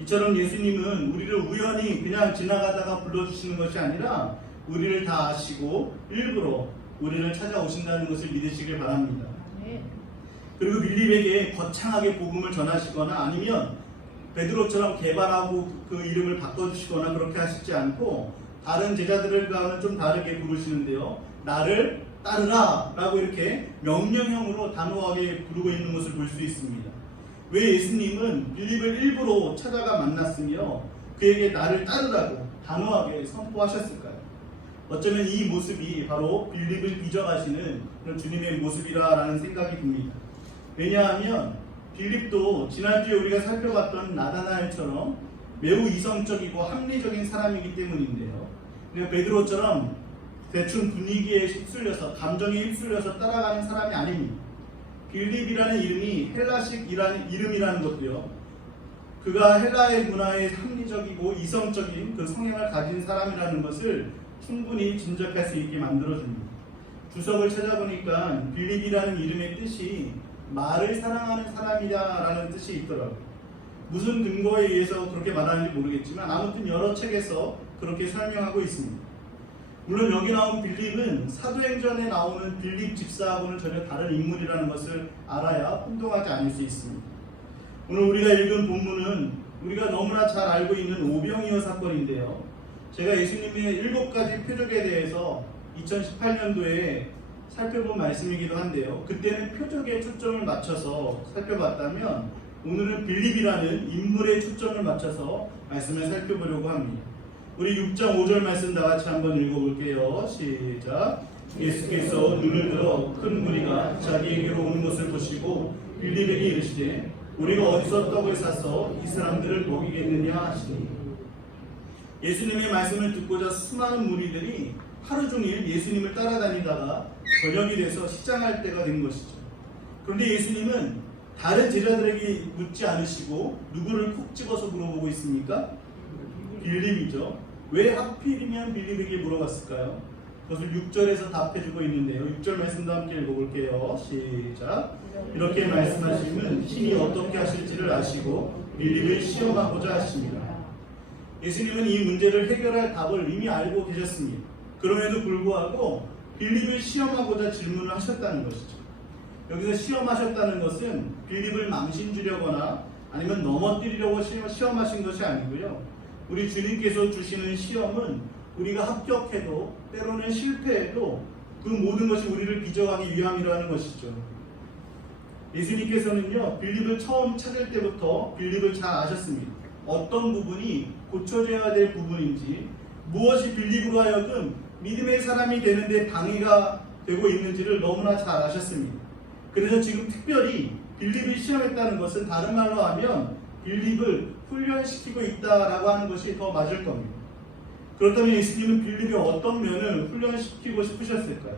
이처럼 예수님은 우리를 우연히 그냥 지나가다가 불러주시는 것이 아니라 우리를 다 아시고 일부러 우리를 찾아오신다는 것을 믿으시길 바랍니다. 그리고 빌립에게 거창하게 복음을 전하시거나 아니면 베드로처럼 개발하고 그 이름을 바꿔주시거나 그렇게 하시지 않고 다른 제자들과는 좀 다르게 부르시는데요. 나를 따르라 라고 이렇게 명령형으로 단호하게 부르고 있는 것을 볼 수 있습니다. 왜 예수님은 빌립을 일부러 찾아가 만났으며 그에게 나를 따르라고 단호하게 선포하셨을까요? 어쩌면 이 모습이 바로 빌립을 빚어가시는 그런 주님의 모습이라는 생각이 듭니다. 왜냐하면 빌립도 지난주에 우리가 살펴봤던 나다나엘처럼 매우 이성적이고 합리적인 사람이기 때문인데요. 그냥 베드로처럼 대충 분위기에 휩쓸려서 감정에 휩쓸려서 따라가는 사람이 아닙니다. 빌립이라는 이름이 헬라식 이름이라는 것도요. 그가 헬라의 문화에 합리적이고 이성적인 그 성향을 가진 사람이라는 것을 충분히 짐작할 수 있게 만들어줍니다. 주석을 찾아보니까 빌립이라는 이름의 뜻이 말을 사랑하는 사람이다라는 뜻이 있더라고요. 무슨 근거에 의해서 그렇게 말하는지 모르겠지만 아무튼 여러 책에서 그렇게 설명하고 있습니다. 물론 여기 나온 빌립은 사도행전에 나오는 빌립 집사하고는 전혀 다른 인물이라는 것을 알아야 혼동하지 않을 수 있습니다. 오늘 우리가 읽은 본문은 우리가 너무나 잘 알고 있는 오병이어 사건인데요. 제가 예수님의 7가지 표적에 대해서 2018년도에 살펴본 말씀이기도 한데요. 그때는 표적에 초점을 맞춰서 살펴봤다면 오늘은 빌립이라는 인물에 초점을 맞춰서 말씀을 살펴보려고 합니다. 우리 6장 5절 말씀 다 같이 한번 읽어볼게요. 시작. 예수께서 눈을 들어 큰 무리가 자기에게로 오는 것을 보시고 빌립에게 이르시되 우리가 어디서 떡을 사서 이 사람들을 먹이겠느냐 하시니, 예수님의 말씀을 듣고자 수많은 무리들이 하루 종일 예수님을 따라다니다가 저녁이 돼서 시장할 때가 된 것이죠. 그런데 예수님은 다른 제자들에게 묻지 않으시고 누구를 콕 집어서 물어보고 있습니까? 빌립이죠. 왜 하필이면 빌립에게 물어봤을까요? 그것을 6절에서 답해주고 있는데요. 6절 말씀도 함께 읽어볼게요. 시작. 이렇게 말씀하시면 신이 어떻게 하실지를 아시고 빌립을 시험하고자 하십니다. 예수님은 이 문제를 해결할 답을 이미 알고 계셨습니다. 그럼에도 불구하고 빌립을 시험하고자 질문을 하셨다는 것이죠. 여기서 시험하셨다는 것은 빌립을 망신주려거나 아니면 넘어뜨리려고 시험하신 것이 아니고요. 우리 주님께서 주시는 시험은 우리가 합격해도 때로는 실패해도 그 모든 것이 우리를 빚어가기 위함이라는 것이죠. 예수님께서는요, 빌립을 처음 찾을 때부터 빌립을 잘 아셨습니다. 어떤 부분이 고쳐져야 될 부분인지, 무엇이 빌립으로 하여금 믿음의 사람이 되는데 방해가 되고 있는지를 너무나 잘 아셨습니다. 그래서 지금 특별히 빌립을 시험했다는 것은 다른 말로 하면 빌립을 훈련시키고 있다라고 하는 것이 더 맞을 겁니다. 그렇다면 예수님은 빌립의 어떤 면을 훈련시키고 싶으셨을까요?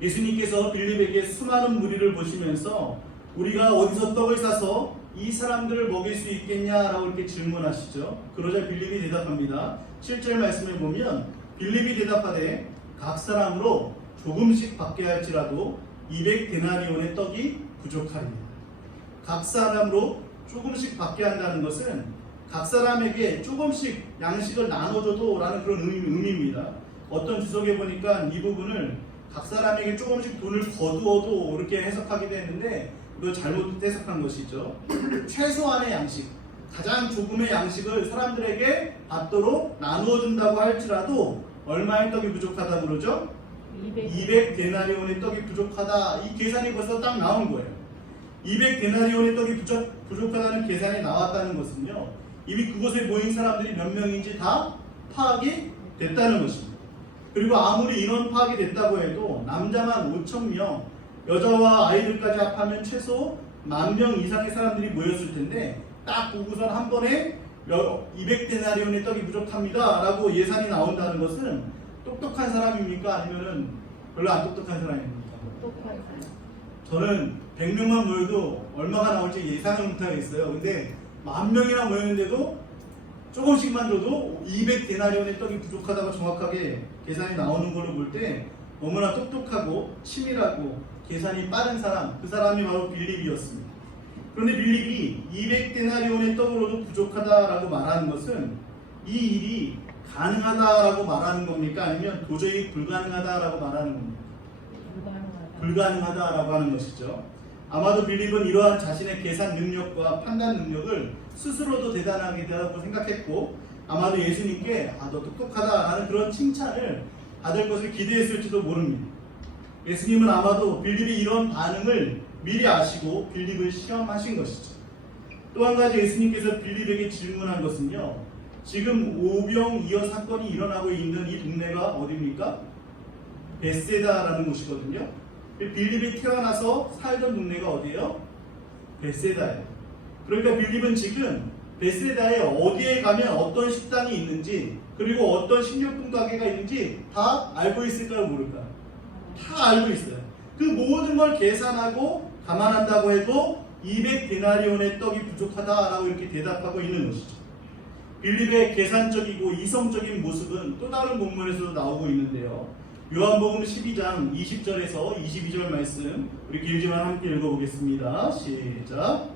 예수님께서 빌립에게 수많은 무리를 보시면서 우리가 어디서 떡을 사서 이 사람들을 먹일 수 있겠냐라고 이렇게 질문하시죠. 그러자 빌립이 대답합니다. 7절 말씀에 보면 빌립이 대답하되 각 사람으로 조금씩 받게 할지라도 200데나리온의 떡이 부족하리니. 각 사람으로 조금씩 받게 한다는 것은 각 사람에게 조금씩 양식을 나눠줘도 라는 그런 의미입니다. 어떤 주석에 보니까 이 부분을 각 사람에게 조금씩 돈을 거두어도 이렇게 해석하기도 했는데 이거 잘못 해석한 것이죠. 최소한의 양식, 가장 조금의 양식을 사람들에게 받도록 나누어 준다고 할지라도 얼마의 떡이 부족하다고 그러죠? 200데나리온의 떡이 부족하다. 이 계산이 벌써 딱 나온 거예요. 200데나리온의 떡이 부족하다는 계산이 나왔다는 것은요, 이미 그곳에 모인 사람들이 몇 명인지 다 파악이 됐다는 것입니다. 그리고 아무리 인원 파악이 됐다고 해도 남자만 5,000명, 여자와 아이들까지 합하면 최소 10,000명 이상의 사람들이 모였을 텐데 딱 보고선 한 번에 200데나리온의 떡이 부족합니다 라고 예산이 나온다는 것은 똑똑한 사람입니까? 아니면 별로 안 똑똑한 사람입니까? 똑똑한 사람. 저는 100명만 모여도 얼마가 나올지 예상을 못하겠어요. 근데 10,000명이나 모였는데도 조금씩만 줘도 200데나리온의 떡이 부족하다고 정확하게 계산이 나오는 걸로 볼 때 너무나 똑똑하고 치밀하고 계산이 빠른 사람, 그 사람이 바로 빌립이었습니다. 그런데 빌립이 200데나리온의 떡으로도 부족하다라고 말하는 것은 이 일이 가능하다라고 말하는 겁니까? 아니면 도저히 불가능하다라고 말하는 겁니까? 불가능하다라고 하는 것이죠. 아마도 빌립은 이러한 자신의 계산 능력과 판단 능력을 스스로도 대단하다고 생각했고 아마도 예수님께 너 똑똑하다라는 그런 칭찬을 받을 것을 기대했을지도 모릅니다. 예수님은 아마도 빌립이 이런 반응을 미리 아시고 빌립을 시험하신 것이죠. 또 한 가지 예수님께서 빌립에게 질문한 것은요, 지금 오병이어 사건이 일어나고 있는 이 동네가 어디입니까? 벳세다라는 곳이거든요. 빌립이 태어나서 살던 동네가 어디예요? 벳세다예요. 그러니까 빌립은 지금 벳세다에 어디에 가면 어떤 식당이 있는지 그리고 어떤 식료품 가게가 있는지 다 알고 있을까요? 모를까요? 다 알고 있어요. 그 모든 걸 계산하고 감안한다고 해도 200데나리온의 떡이 부족하다라고 이렇게 대답하고 있는 것이죠. 빌립의 계산적이고 이성적인 모습은 또 다른 본문에서도 나오고 있는데요. 요한복음 12장 20절에서 22절 말씀 우리 길지만 함께 읽어보겠습니다. 시작.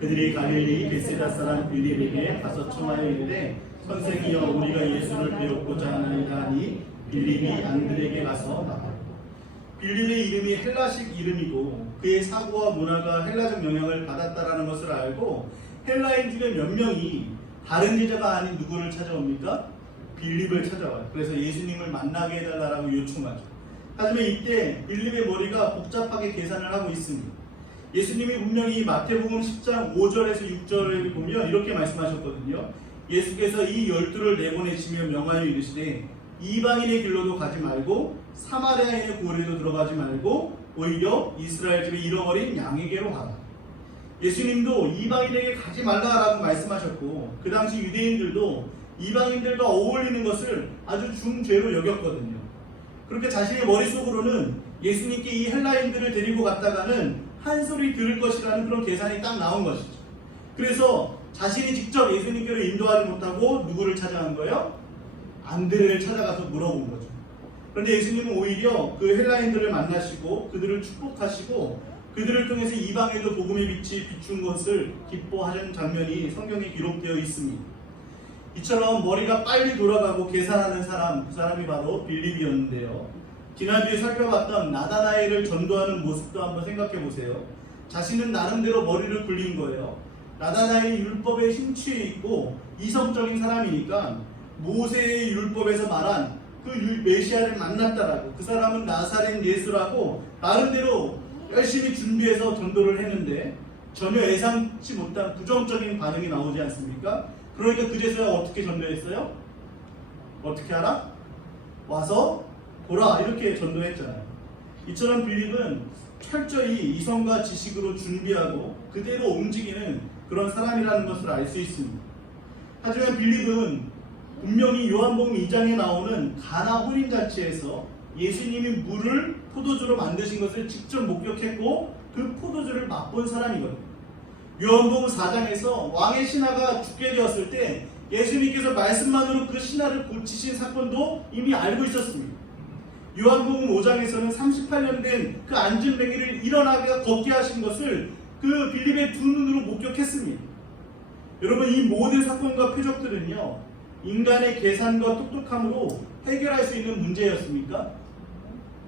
그들이 갈릴리 벳세다 사람 빌립에게 가서 청하여 이르되 선생이여 우리가 예수를 배웠고자 하나이다 하니 빌립이 안드레에게 가서 나가라. 빌립의 이름이 헬라식 이름이고 그의 사고와 문화가 헬라적 영향을 받았다라는 것을 알고 헬라인 중에 몇 명이 다른 제자가 아닌 누구를 찾아옵니까? 빌립을 찾아와요. 그래서 예수님을 만나게 해달라고 요청하죠. 하지만 이때 빌립의 머리가 복잡하게 계산을 하고 있습니다. 예수님이 분명히 마태복음 10장 5절에서 6절에 보면 이렇게 말씀하셨거든요. 예수께서 이 12를 내보내시며 명하여 이르시되 이방인의 길로도 가지 말고 사마리아인의 고리도 들어가지 말고 오히려 이스라엘 집에 잃어버린 양에게로 가라. 예수님도 이방인에게 가지 말라라고 말씀하셨고 그 당시 유대인들도 이방인들과 어울리는 것을 아주 중죄로 여겼거든요. 그렇게 자신의 머릿속으로는 예수님께 이 헬라인들을 데리고 갔다가는 한 소리 들을 것이라는 그런 계산이 딱 나온 것이죠. 그래서 자신이 직접 예수님께로 인도하지 못하고 누구를 찾아간 거예요? 안드레를 찾아가서 물어본 거죠. 그런데 예수님은 오히려 그 헬라인들을 만나시고 그들을 축복하시고 그들을 통해서 이방에도 복음의 빛이 비춘 것을 기뻐하는 장면이 성경에 기록되어 있습니다. 이처럼 머리가 빨리 돌아가고 계산하는 사람, 그 사람이 바로 빌립이었는데요. 지난주에 살펴봤던 나다나엘을 전도하는 모습도 한번 생각해 보세요. 자신은 나름대로 머리를 굴린 거예요. 나다나엘이 율법에 심취해 있고 이성적인 사람이니까 모세의 율법에서 말한 그 메시아를 만났다라고, 그 사람은 나사렛 예수라고 나름대로 열심히 준비해서 전도를 했는데 전혀 예상치 못한 부정적인 반응이 나오지 않습니까? 그러니까 그제서야 어떻게 전도했어요? 어떻게 하라? 와서 보라, 이렇게 전도했잖아요. 이처럼 빌립은 철저히 이성과 지식으로 준비하고 그대로 움직이는 그런 사람이라는 것을 알 수 있습니다. 하지만 빌립은 분명히 요한복음 2장에 나오는 가나 혼인잔치에서 예수님이 물을 포도주로 만드신 것을 직접 목격했고 그 포도주를 맛본 사람이거든요. 요한복음 4장에서 왕의 신하가 죽게 되었을 때 예수님께서 말씀만으로 그 신하를 고치신 사건도 이미 알고 있었습니다. 요한복음 5장에서는 38년 된 그 안진뱅이를 일어나게 걷게 하신 것을 그 빌립의 두 눈으로 목격했습니다. 여러분, 이 모든 사건과 표적들은요, 인간의 계산과 똑똑함으로 해결할 수 있는 문제였습니까?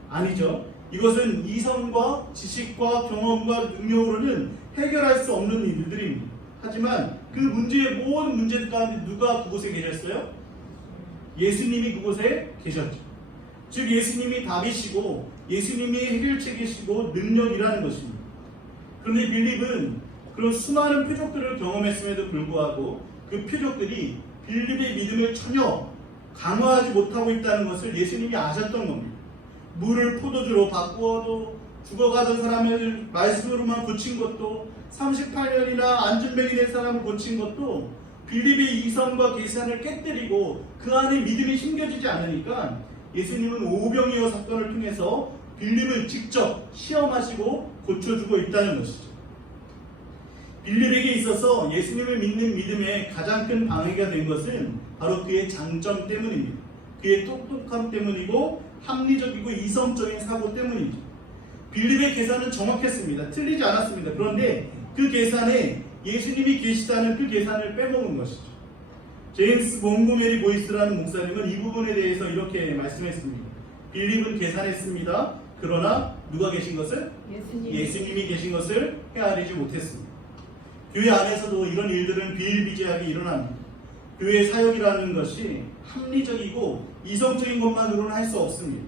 아니죠. 이것은 이성과 지식과 경험과 능력으로는 해결할 수 없는 일들입니다. 하지만 그 문제의 모든 문제 가운데 누가 그곳에 계셨어요? 예수님이 그곳에 계셨죠. 즉 예수님이 답이시고 예수님이 해결책이시고 능력이라는 것입니다. 그런데 빌립은 그런 수많은 표적들을 경험했음에도 불구하고 그 표적들이 빌립의 믿음을 전혀 강화하지 못하고 있다는 것을 예수님이 아셨던 겁니다. 물을 포도주로 바꾸어도 죽어가던 사람을 말씀으로만 고친 것도 38년이나 안진뱅이 된 사람을 고친 것도 빌립의 이성과 계산을 깨뜨리고 그 안에 믿음이 심겨지지 않으니까 예수님은 오병이어 사건을 통해서 빌립을 직접 시험하시고 고쳐주고 있다는 것이죠. 빌립에게 있어서 예수님을 믿는 믿음의 가장 큰 방해가 된 것은 바로 그의 장점 때문입니다. 그의 똑똑함 때문이고 합리적이고 이성적인 사고 때문이죠. 빌립의 계산은 정확했습니다. 틀리지 않았습니다. 그런데 그 계산에 예수님이 계시다는 그 계산을 빼먹은 것이죠. 제임스 몽고메리 보이스라는 목사님은 이 부분에 대해서 이렇게 말씀했습니다. 빌립은 계산했습니다. 그러나 누가 계신 것을? 예수님이 계신 것을 헤아리지 못했습니다. 교회 안에서도 이런 일들은 비일비재하게 일어납니다. 교회 사역이라는 것이 합리적이고 이성적인 것만으로는 할 수 없습니다.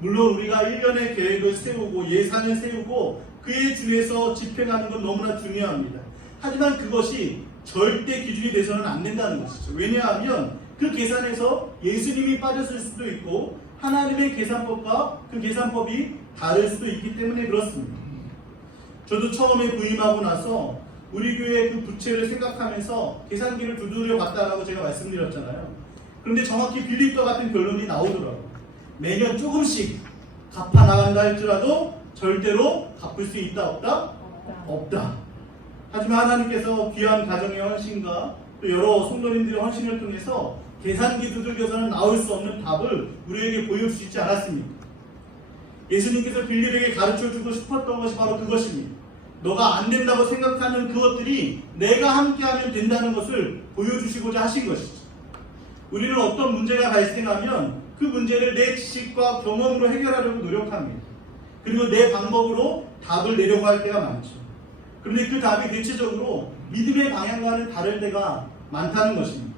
물론 우리가 1년의 계획을 세우고 예산을 세우고 그의 중에서 집행하는 건 너무나 중요합니다. 하지만 그것이 절대 기준이 돼서는 안 된다는 것이죠. 왜냐하면 그 계산에서 예수님이 빠졌을 수도 있고 하나님의 계산법과 그 계산법이 다를 수도 있기 때문에 그렇습니다. 저도 처음에 부임하고 나서 우리 교회 그 부채를 생각하면서 계산기를 두드려 봤다라고 제가 말씀드렸잖아요. 그런데 정확히 빌립과 같은 결론이 나오더라고요. 매년 조금씩 갚아 나간다 할지라도 절대로 갚을 수 있다 없다? 없다. 하지만 하나님께서 귀한 가정의 헌신과 또 여러 성도님들의 헌신을 통해서 계산기 두들겨서는 나올 수 없는 답을 우리에게 보여주시지 않았습니까? 예수님께서 빌립에게 가르쳐주고 싶었던 것이 바로 그것입니다. 너가 안 된다고 생각하는 그것들이 내가 함께하면 된다는 것을 보여주시고자 하신 것이죠. 우리는 어떤 문제가 발생하면 그 문제를 내 지식과 경험으로 해결하려고 노력합니다. 그리고 내 방법으로 답을 내려고 할 때가 많죠. 그런데 그 답이 대체적으로 믿음의 방향과는 다를 때가 많다는 것입니다.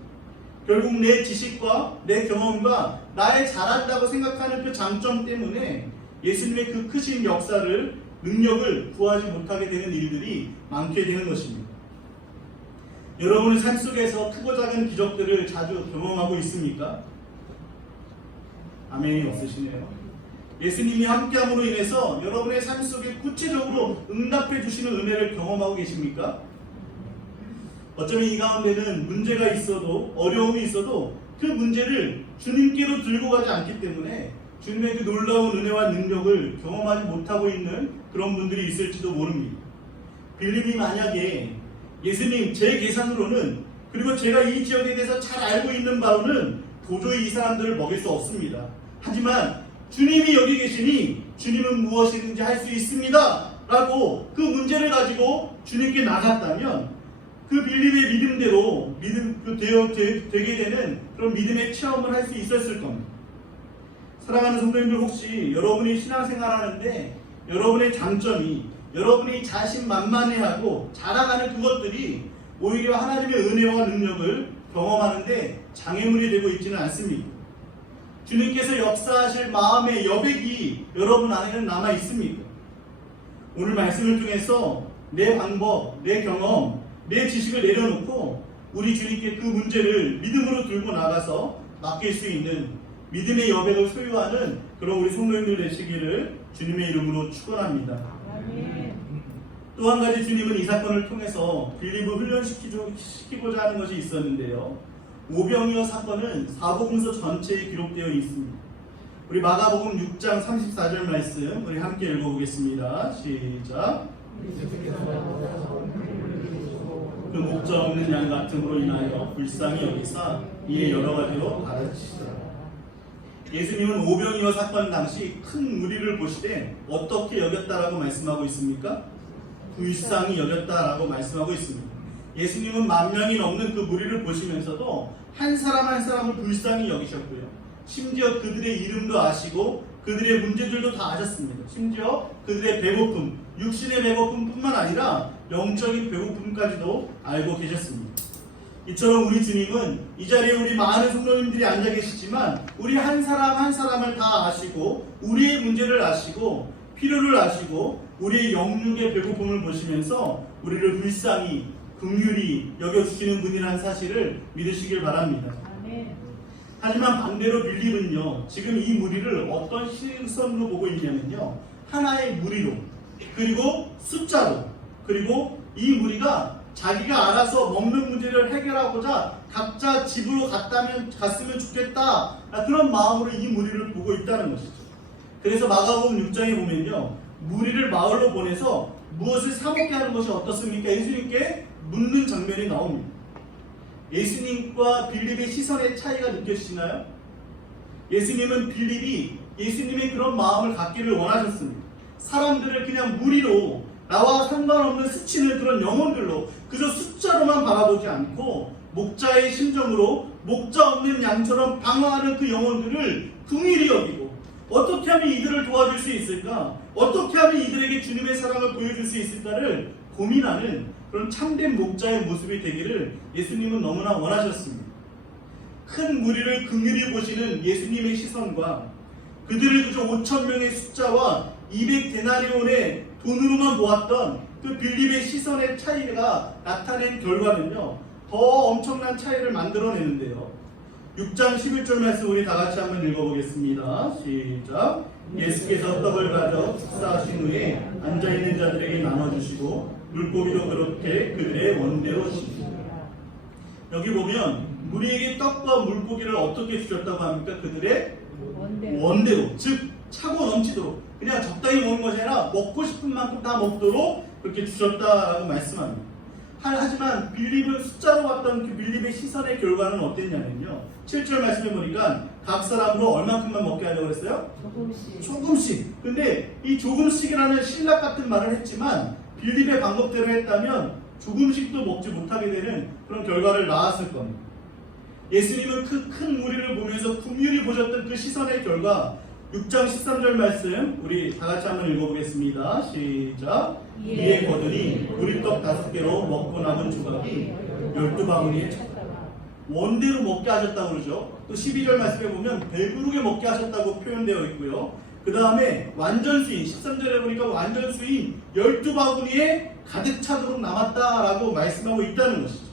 결국 내 지식과 내 경험과 나의 잘한다고 생각하는 그 장점 때문에 예수님의 그 크신 역사를, 능력을 구하지 못하게 되는 일들이 많게 되는 것입니다. 여러분은 삶 속에서 크고 작은 기적들을 자주 경험하고 있습니까? 아멘이 없으시네요. 예수님이 함께함으로 인해서 여러분의 삶 속에 구체적으로 응답해 주시는 은혜를 경험하고 계십니까? 어쩌면 이 가운데는 문제가 있어도, 어려움이 있어도 그 문제를 주님께로 들고 가지 않기 때문에 주님의 그 놀라운 은혜와 능력을 경험하지 못하고 있는 그런 분들이 있을지도 모릅니다. 빌립이 만약에 예수님, 제 계산으로는, 그리고 제가 이 지역에 대해서 잘 알고 있는 바로는 도저히 이 사람들을 먹일 수 없습니다. 하지만 주님이 여기 계시니 주님은 무엇이든지 할 수 있습니다 라고 그 문제를 가지고 주님께 나갔다면 그 빌립의 믿음대로 되게 되는 그런 믿음의 체험을 할 수 있었을 겁니다. 사랑하는 성도님들, 혹시 여러분이 신앙생활 하는데 여러분의 장점이, 여러분이 자신만만해하고 자랑하는 그것들이 오히려 하나님의 은혜와 능력을 경험하는데 장애물이 되고 있지는 않습니다. 주님께서 역사하실 마음의 여백이 여러분 안에는 남아 있습니다. 오늘 말씀을 통해서 내 방법, 내 경험, 내 지식을 내려놓고 우리 주님께 그 문제를 믿음으로 들고 나가서 맡길 수 있는 믿음의 여백을 소유하는 그런 우리 성도님들 되시기를 주님의 이름으로 축원합니다. 또 한 가지 주님은 이 사건을 통해서 빌립을 훈련시키고자 하는 것이 있었는데요. 오병이어 사건은 사복음서 전체에 기록되어 있습니다. 우리 마가복음 6장 34절 말씀 우리 함께 읽어보겠습니다. 시작. 그 목자 없는 양 같음으로 인하여 불쌍히 여기사 이에 여러 가지로 가르치시더라. 예수님은 오병이어 사건 당시 큰 무리를 보시되 어떻게 여겼다라고 말씀하고 있습니까? 불쌍히 여겼다라고 말씀하고 있습니다. 예수님은 10,000명이 넘는 그 무리를 보시면서도 한 사람 한 사람을 불쌍히 여기셨고요. 심지어 그들의 이름도 아시고 그들의 문제들도 다 아셨습니다. 심지어 그들의 배고픔, 육신의 배고픔뿐만 아니라 영적인 배고픔까지도 알고 계셨습니다. 이처럼 우리 주님은 이 자리에 우리 많은 성도님들이 앉아 계시지만 우리 한 사람 한 사람을 다 아시고 우리의 문제를 아시고 필요를 아시고 우리의 영육의 배고픔을 보시면서 우리를 불쌍히 긍휼히 여겨주시는 분이라는 사실을 믿으시길 바랍니다. 하지만 반대로 빌립은요, 지금 이 무리를 어떤 시선으로 보고 있냐면요, 하나의 무리로, 그리고 숫자로, 그리고 이 무리가 자기가 알아서 먹는 문제를 해결하고자 각자 집으로 갔으면 좋겠다, 그런 마음으로 이 무리를 보고 있다는 것이죠. 그래서 마가복음 6장에 보면요, 무리를 마을로 보내서 무엇을 사먹게 하는 것이 어떻습니까? 예수님께 묻는 장면이 나옵니다. 예수님과 빌립의 시선의 차이가 느껴지시나요? 예수님은 빌립이 예수님의 그런 마음을 갖기를 원하셨습니다. 사람들을 그냥 무리로, 나와 상관없는 스치는 그런 영혼들로, 그저 숫자로만 바라보지 않고 목자의 심정으로 목자 없는 양처럼 방황하는 그 영혼들을 긍휼히 여기고, 어떻게 하면 이들을 도와줄 수 있을까? 어떻게 하면 이들에게 주님의 사랑을 보여줄 수 있을까를 고민하는 그런 참된 목자의 모습이 되기를 예수님은 너무나 원하셨습니다. 큰 무리를 긍휼히 보시는 예수님의 시선과 그들을 그저 5,000명의 숫자와 200데나리온의 돈으로만 보았던 그 빌립의 시선의 차이가 나타낸 결과는요, 더 엄청난 차이를 만들어내는데요. 6장 11절 말씀 우리 다 같이 한번 읽어보겠습니다. 시작. 예수께서 떡을 가져 축사하신 후에 앉아있는 자들에게 나눠주시고 물고기도 그렇게 그들의 원대로 주시고. 여기 보면 무리에게 떡과 물고기를 어떻게 주셨다고 합니까? 그들의 원대로, 즉 차고 넘치도록, 그냥 적당히 먹는 것이 아니라 먹고 싶은 만큼 다 먹도록 그렇게 주셨다라고 말씀합니다. 하지만 빌립을 숫자로 봤던 그 빌립의 시선의 결과는 어땠냐면요, 7절 말씀해 보니까 각 사람으로 얼만큼만 먹게 하려고 했어요? 조금씩. 근데 이 조금씩이라는 신락 같은 말을 했지만 빌립의 방법대로 했다면 조금씩도 먹지 못하게 되는 그런 결과를 낳았을 겁니다. 예수님은 그 큰 무리를 보면서 긍휼히 보셨던 그 시선의 결과, 6장 13절 말씀 우리 다 같이 한번 읽어보겠습니다. 시작. 이에 거두니 우리떡 5개로 먹고 남은 조각이 12바구니에 찼다. 원대로 먹게 하셨다고 그러죠. 또 12절 말씀에 보면 배부르게 먹게 하셨다고 표현되어 있고요. 그 다음에 완전수인, 13절에 보니까 완전수인 12바구니에 가득 차도록 남았다라고 말씀하고 있다는 것이죠.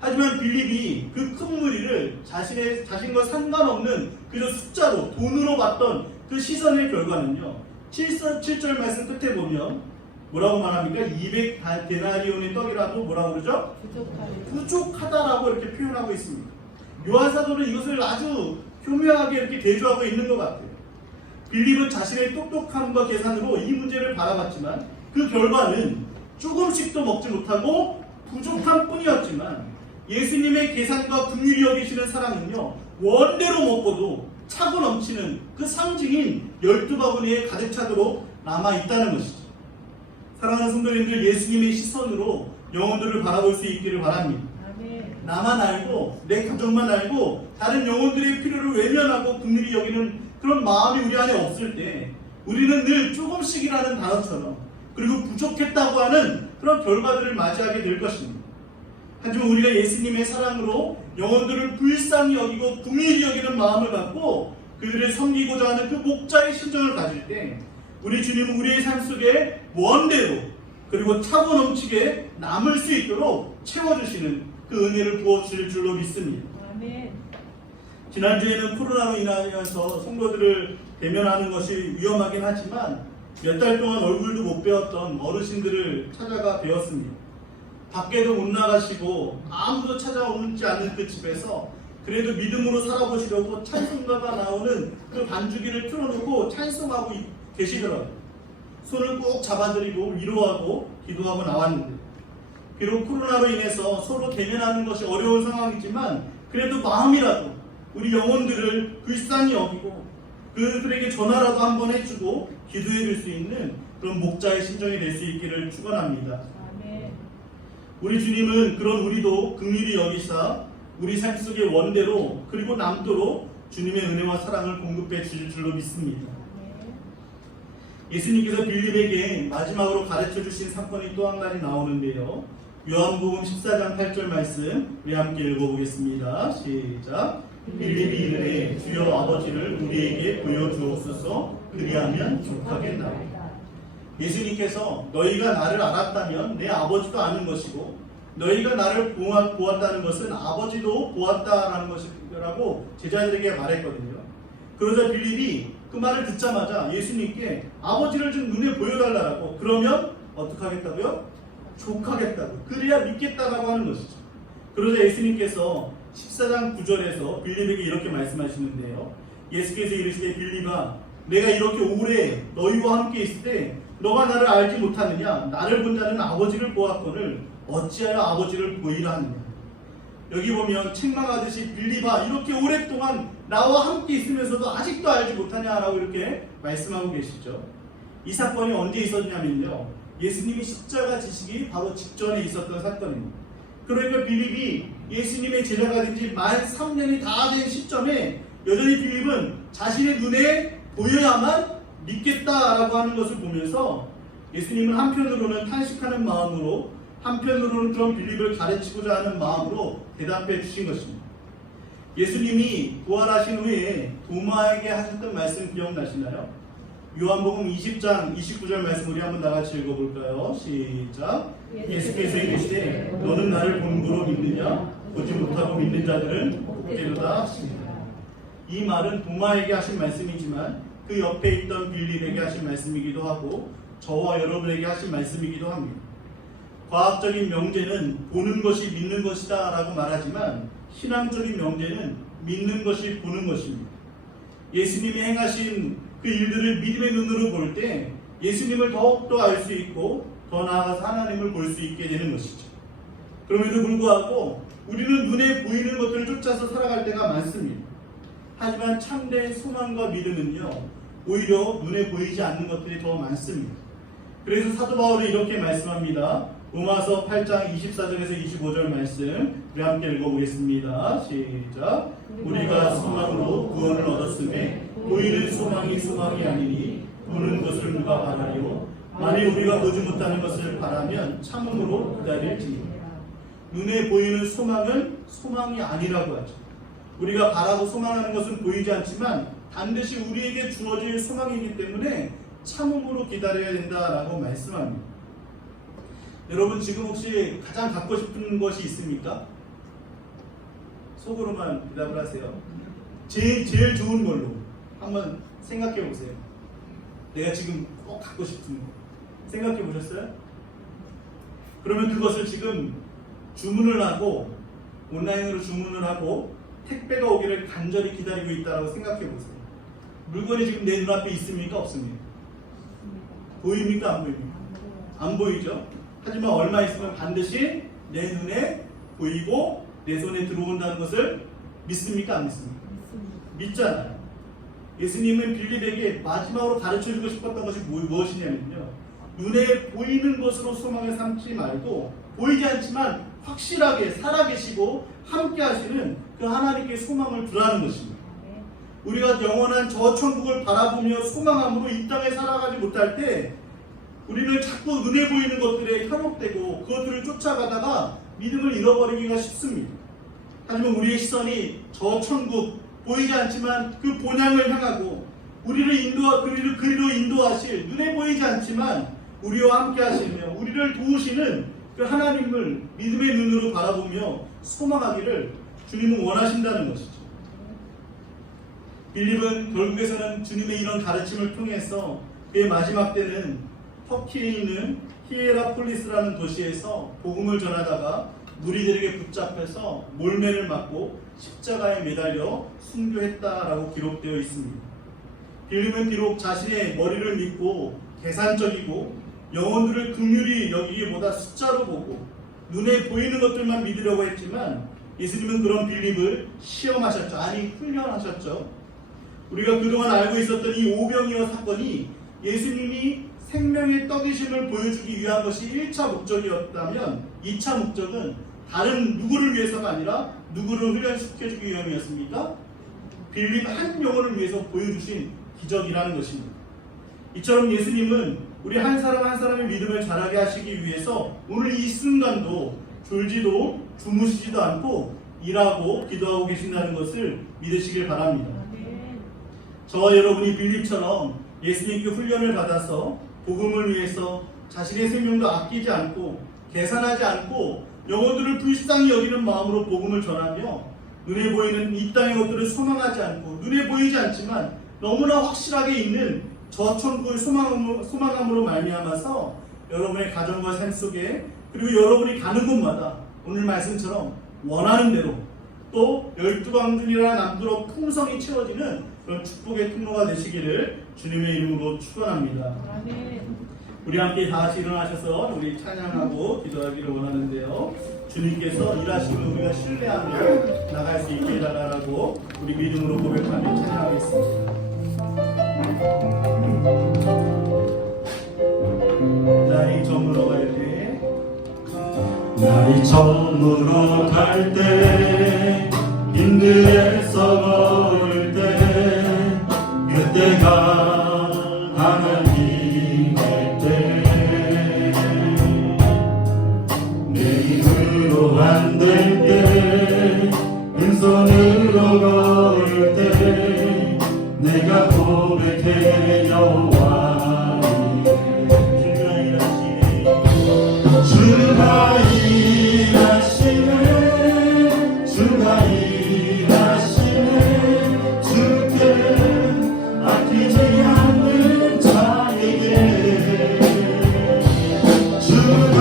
하지만 빌립이 그 큰 무리를 자신과 상관없는 그저 숫자로, 돈으로 봤던 그 시선의 결과는요, 7절 말씀 끝에 보면 뭐라고 말합니까? 200데나리온의 떡이라도 뭐라고 그러죠? 부족하다라고 이렇게 표현하고 있습니다. 요한 사도는 이것을 아주 교묘하게 이렇게 대조하고 있는 것 같아요. 빌립은 자신의 똑똑함과 계산으로 이 문제를 바라봤지만 그 결과는 조금씩도 먹지 못하고 부족한 뿐이었지만 예수님의 계산과 긍휼히 여기시는 사랑은요, 원대로 먹고도 차고 넘치는 그 상징인 12바구니에 가득 차도록 남아있다는 것이죠. 사랑하는 성도님들, 예수님의 시선으로 영혼들을 바라볼 수 있기를 바랍니다. 나만 알고 내 가족만 알고 다른 영혼들의 필요를 외면하고 긍휼히 여기는 그런 마음이 우리 안에 없을 때 우리는 늘 조금씩이라는 단어처럼 그리고 부족했다고 하는 그런 결과들을 맞이하게 될 것입니다. 하지만 우리가 예수님의 사랑으로 영혼들을 불쌍히 여기고 긍휼히 여기는 마음을 갖고 그들을 섬기고자 하는 그 목자의 심정을 가질 때 우리 주님은 우리의 삶 속에 원대로 그리고 차고 넘치게 남을 수 있도록 채워주시는 그 은혜를 부어주실 줄로 믿습니다. 아멘. 지난주에는 코로나로 인하여서 성도들을 대면하는 것이 위험하긴 하지만 몇 달 동안 얼굴도 못 배웠던 어르신들을 찾아가 배웠습니다. 밖에도 못 나가시고 아무도 찾아오지 않는 그 집에서 그래도 믿음으로 살아보시려고 찬송가가 나오는 그 반주기를 틀어놓고 찬송하고 계시더라고요. 손을 꼭 잡아드리고 위로하고 기도하고 나왔는데, 비록 코로나로 인해서 서로 대면하는 것이 어려운 상황이지만 그래도 마음이라도 우리 영혼들을 불쌍히 여기고 그들에게 전화라도 한번 해주고 기도해 줄 수 있는 그런 목자의 심정이 될 수 있기를 축원합니다. 우리 주님은 그런 우리도 긍휼히 여기사 우리 삶 속의 원대로 그리고 남도록 주님의 은혜와 사랑을 공급해 주실 줄로 믿습니다. 예수님께서 빌립에게 마지막으로 가르쳐 주신 사건이 또 한 가지 나오는데요. 요한복음 14장 8절 말씀 우리 함께 읽어보겠습니다. 시작. 빌립이 이르되 주여 아버지를 우리에게 보여주옵소서 그리하면 족하겠나이다. 예수님께서 너희가 나를 알았다면 내 아버지도 아는 것이고 너희가 나를 보았다는 것은 아버지도 보았다라는 것이라고 제자들에게 말했거든요. 그러자 빌립이 그 말을 듣자마자 예수님께 아버지를 좀 눈에 보여달라고, 그러면 어떻게 하겠다고요? 족하겠다고, 그래야 믿겠다라고 하는 것이죠. 그러자 예수님께서 14장 9절에서 빌립에게 이렇게 말씀하시는데요. 예수께서 이르시되 빌립아 내가 이렇게 오래 너희와 함께 있을 때 너가 나를 알지 못하느냐? 나를 본 자는 아버지를 보았거늘 어찌하여 아버지를 보이라 하느냐? 여기 보면 책망하듯이 빌립아 이렇게 오랫동안 나와 함께 있으면서도 아직도 알지 못하냐라고 이렇게 말씀하고 계시죠. 이 사건이 언제 있었냐면요, 예수님이 십자가 지시기 바로 직전에 있었던 사건입니다. 그러니까 빌립이 예수님의 제자가 된 지 만 3년이 다 된 시점에 여전히 빌립은 자신의 눈에 보여야만 믿겠다라고 하는 것을 보면서 예수님은 한편으로는 탄식하는 마음으로 한편으로는 그런 빌립을 가르치고자 하는 마음으로 대답해 주신 것입니다. 예수님이 부활하신 후에 도마에게 하셨던 말씀 기억나시나요? 요한복음 20장 29절 말씀 우리 한번 다같이 읽어볼까요? 시작. 예수께서 이르시되 너는 나를 본고로 믿느냐? 보지 못하고 믿는 자들은 복되도다 하십니다. 이 말은 도마에게 하신 말씀이지만 그 옆에 있던 빌립에게 하신 말씀이기도 하고 저와 여러분에게 하신 말씀이기도 합니다. 과학적인 명제는 보는 것이 믿는 것이다 라고 말하지만 신앙적인 명제는 믿는 것이 보는 것입니다. 예수님이 행하신 그 일들을 믿음의 눈으로 볼 때 예수님을 더욱더 알 수 있고 더 나아가서 하나님을 볼 수 있게 되는 것이죠. 그럼에도 불구하고 우리는 눈에 보이는 것들을 쫓아서 살아갈 때가 많습니다. 하지만 참된 소망과 믿음은요, 오히려 눈에 보이지 않는 것들이 더 많습니다. 그래서 사도 바울은 이렇게 말씀합니다. 로마서 8장 24절에서 25절 말씀 우리 함께 읽어보겠습니다. 시작. 우리가 소망으로 구원을 얻었음에 보이는 소망이 소망이 아니니 보는 것을 누가 바라리요? 만일 우리가 보지 못하는 것을 바라면 참음으로 기다릴지. 눈에 보이는 소망은 소망이 아니라고 하죠. 우리가 바라고 소망하는 것은 보이지 않지만 반드시 우리에게 주어질 소망이기 때문에 참음으로 기다려야 된다라고 말씀합니다. 여러분 지금 혹시 가장 갖고 싶은 것이 있습니까? 속으로만 대답을 하세요. 제일 좋은 걸로 한번 생각해 보세요. 내가 지금 꼭 갖고 싶은 거 생각해 보셨어요? 그러면 그것을 지금 주문을 하고 온라인으로 주문을 하고 택배가 오기를 간절히 기다리고 있다고 생각해 보세요. 물건이 지금 내 눈앞에 있습니까? 없습니까? 보입니까? 안 보입니까? 안 보이죠? 하지만 얼마 있으면 반드시 내 눈에 보이고 내 손에 들어온다는 것을 믿습니까? 안 믿습니까? 믿잖아요. 예수님은 빌립에게 마지막으로 가르쳐주고 싶었던 것이 무엇이냐면요, 눈에 보이는 것으로 소망을 삼지 말고 보이지 않지만 확실하게 살아계시고 함께 하시는 그 하나님께 소망을 두라는 것입니다. 우리가 영원한 저 천국을 바라보며 소망함으로 이 땅에 살아가지 못할 때 우리는 자꾸 눈에 보이는 것들에 현혹되고 그것들을 쫓아가다가 믿음을 잃어버리기가 쉽습니다. 하지만 우리의 시선이 저 천국, 보이지 않지만 그 본향을 향하고 우리를 그리로 인도하실, 눈에 보이지 않지만 우리와 함께 하시며 우리를 도우시는 그 하나님을 믿음의 눈으로 바라보며 소망하기를 주님은 원하신다는 것이죠. 빌립은 결국에서는 주님의 이런 가르침을 통해서 그의 마지막 때는 터키에 있는 히에라폴리스라는 도시에서 복음을 전하다가 무리들에게 붙잡혀서 몰매를 맞고 십자가에 매달려 순교했다라고 기록되어 있습니다. 빌립은 비록 자신의 머리를 믿고 계산적이고 영혼들을 긍휼히 여기기보다 숫자로 보고 눈에 보이는 것들만 믿으려고 했지만 예수님은 그런 빌립을 시험하셨죠. 아니 훈련하셨죠. 우리가 그동안 알고 있었던 이 오병이어 사건이 예수님이 생명의 떡이심을 보여주기 위한 것이 1차 목적이었다면 2차 목적은 다른 누구를 위해서가 아니라 누구를 훈련시켜주기 위함이었습니까? 빌립 한 영혼을 위해서 보여주신 기적이라는 것입니다. 이처럼 예수님은 우리 한 사람 한 사람의 믿음을 자라게 하시기 위해서 오늘 이 순간도 졸지도 주무시지도 않고 일하고 기도하고 계신다는 것을 믿으시길 바랍니다. 저와 여러분이 빌립처럼 예수님께 훈련을 받아서 복음을 위해서 자신의 생명도 아끼지 않고 계산하지 않고 영혼들을 불쌍히 여기는 마음으로 복음을 전하며 눈에 보이는 이 땅의 것들을 소망하지 않고 눈에 보이지 않지만 너무나 확실하게 있는 저 천국을 소망함으로 말미암아서 여러분의 가정과 삶 속에 그리고 여러분이 가는 곳마다 오늘 말씀처럼 원하는 대로 또 12광준이나 남도로 풍성이 채워지는 그런 축복의 통로가 되시기를 주님의 이름으로 축원합니다. 우리 함께 다시 일어나셔서 우리 찬양하고 기도하기를 원하는데요. 주님께서 일하시면 우리가 신뢰하며 나갈 수 있게 해달라고 우리 믿음으로 고백하며 찬양하겠습니다. 날이 저물어 갈 때, 날이 저물어 갈 때, 힘들에서 걸을 때, 그때가 하나님의 때, 내 힘으로 안 될 때, 왼손으로 걸을 때, 내가 고백해 여호와 주가 일하시네 주가 일하시네 주께 아끼지 않는 자에게 주가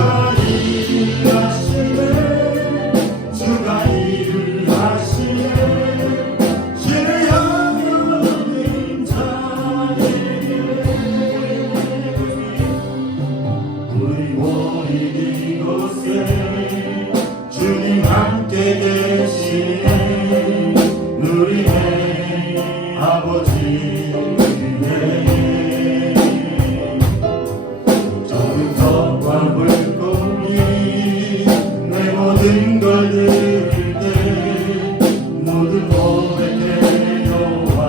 일하시네 주가 일하시네 죄악없는 자에게 우리 모인 이곳에 주님 함께 계시네 누리네 아버지 위에 저는 덕과 물고기 내 모든 걸 들을 때 모두 고백해 여호와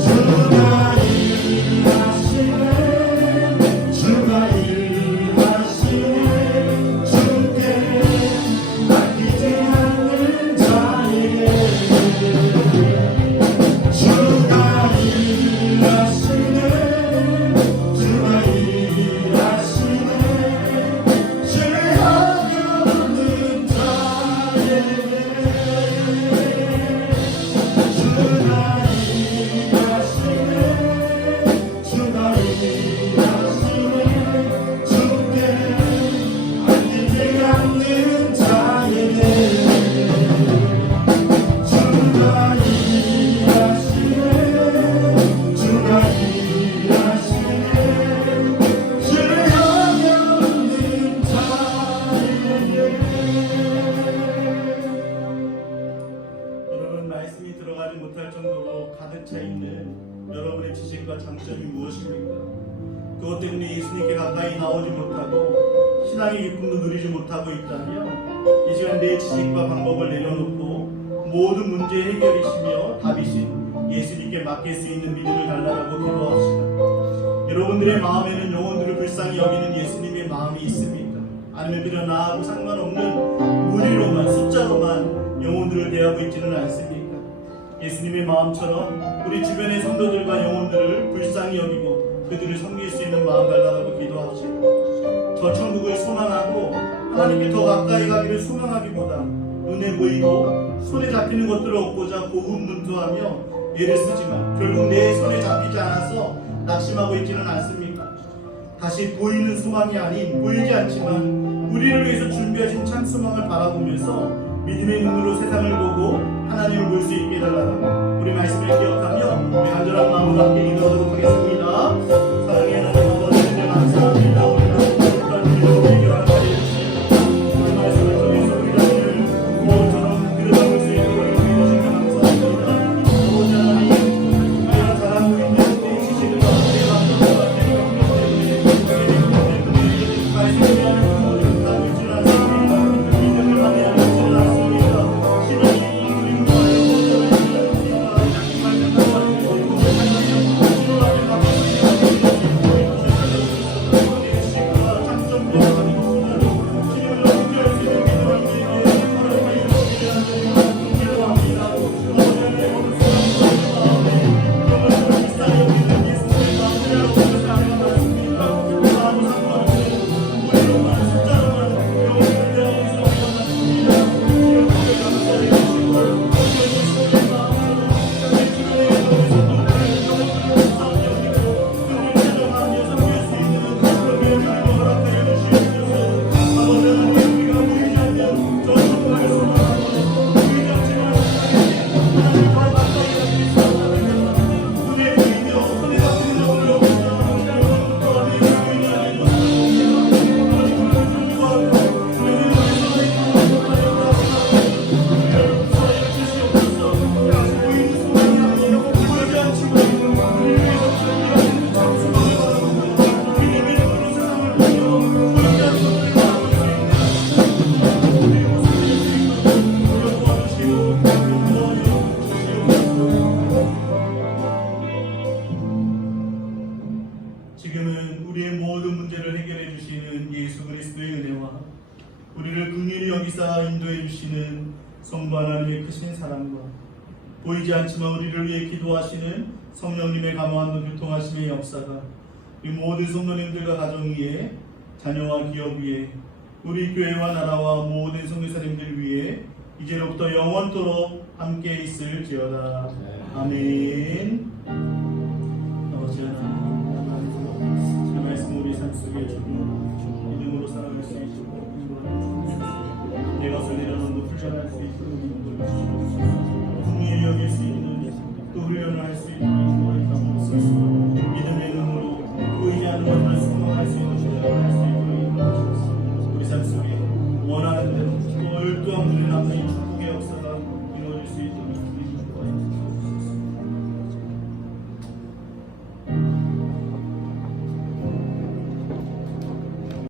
주가 일하시네 단점과 장점이 무엇입니까? 그것 때문에 예수님께 가까이 나오지 못하고 신앙의 기쁨도 누리지 못하고 있다면 이 시간 내 지식과 방법을 내려놓고 모든 문제의 해결이시며 답이신 예수님께 맡길 수 있는 믿음을 달라고 기도합시다. 여러분들의 마음에는 영혼들을 불쌍히 여기는 예수님의 마음이 있습니까? 아니면 그저 나하고 상관없는 무리로만 숫자로만 영혼들을 대하고 있지는 않습니까? 예수님의 마음처럼 우리 주변의 성도들과 영혼들을 불쌍히 여기고 그들을 섬길 수 있는 마음 달라고 기도합시다. 저 천국을 소망하고 하나님께 더 가까이 가기를 소망하기보다 눈에 보이고 손에 잡히는 것들을 얻고자 고군분투하며 애를 쓰지만 결국 내 손에 잡히지 않아서 낙심하고 있지는 않습니까? 다시 보이는 소망이 아닌 보이지 않지만 우리를 위해서 준비하신 참 소망을 바라보면서 믿음의 눈으로 세상을 보고 하나님을 볼 수 있게 해달라고 우리 말씀을 기억하며 우리 간절한 마음으로 함께 기도하도록 하겠습니다. 사랑의 하나님 아버지 감사합니다. 우리를 거룩한 기도로 해결하게 해주시고 우리 말씀을 통해서 우리 자신을 무엇처럼 들여다볼 수 있도록 해주시니 감사합니다. 아버지 하나님 우리가 잘하고 있는 우리 지식을 어떻게 만들어 지금은 우리의 모든 문제를 해결해 주시는 예수 그리스도의 은혜와 우리를 긍휼히 여기사 인도해 주시는 성부 하나님의 크신 사랑과 보이지 않지만 우리를 위해 기도하시는 성령님의 감화함도 교통하심의 역사가 이 모든 성도님들과 가정 위에 자녀와 기업 위에 우리 교회와 나라와 모든 성교사님들 위해 이제로부터 영원토록 함께 있을지어다. 아멘. 아버지 하나님, 제 말씀 우리 삶 속에 주고 믿음으로 살아갈 수 있도록 내 것을 내려놓고 풀전할 수 있도록 인도해 주시옵소서. 긍휼히 여길 수 있는 또 훈련을 할 수 있는 인도를 담으소서. 믿음의 눈으로 보이지 않는 것을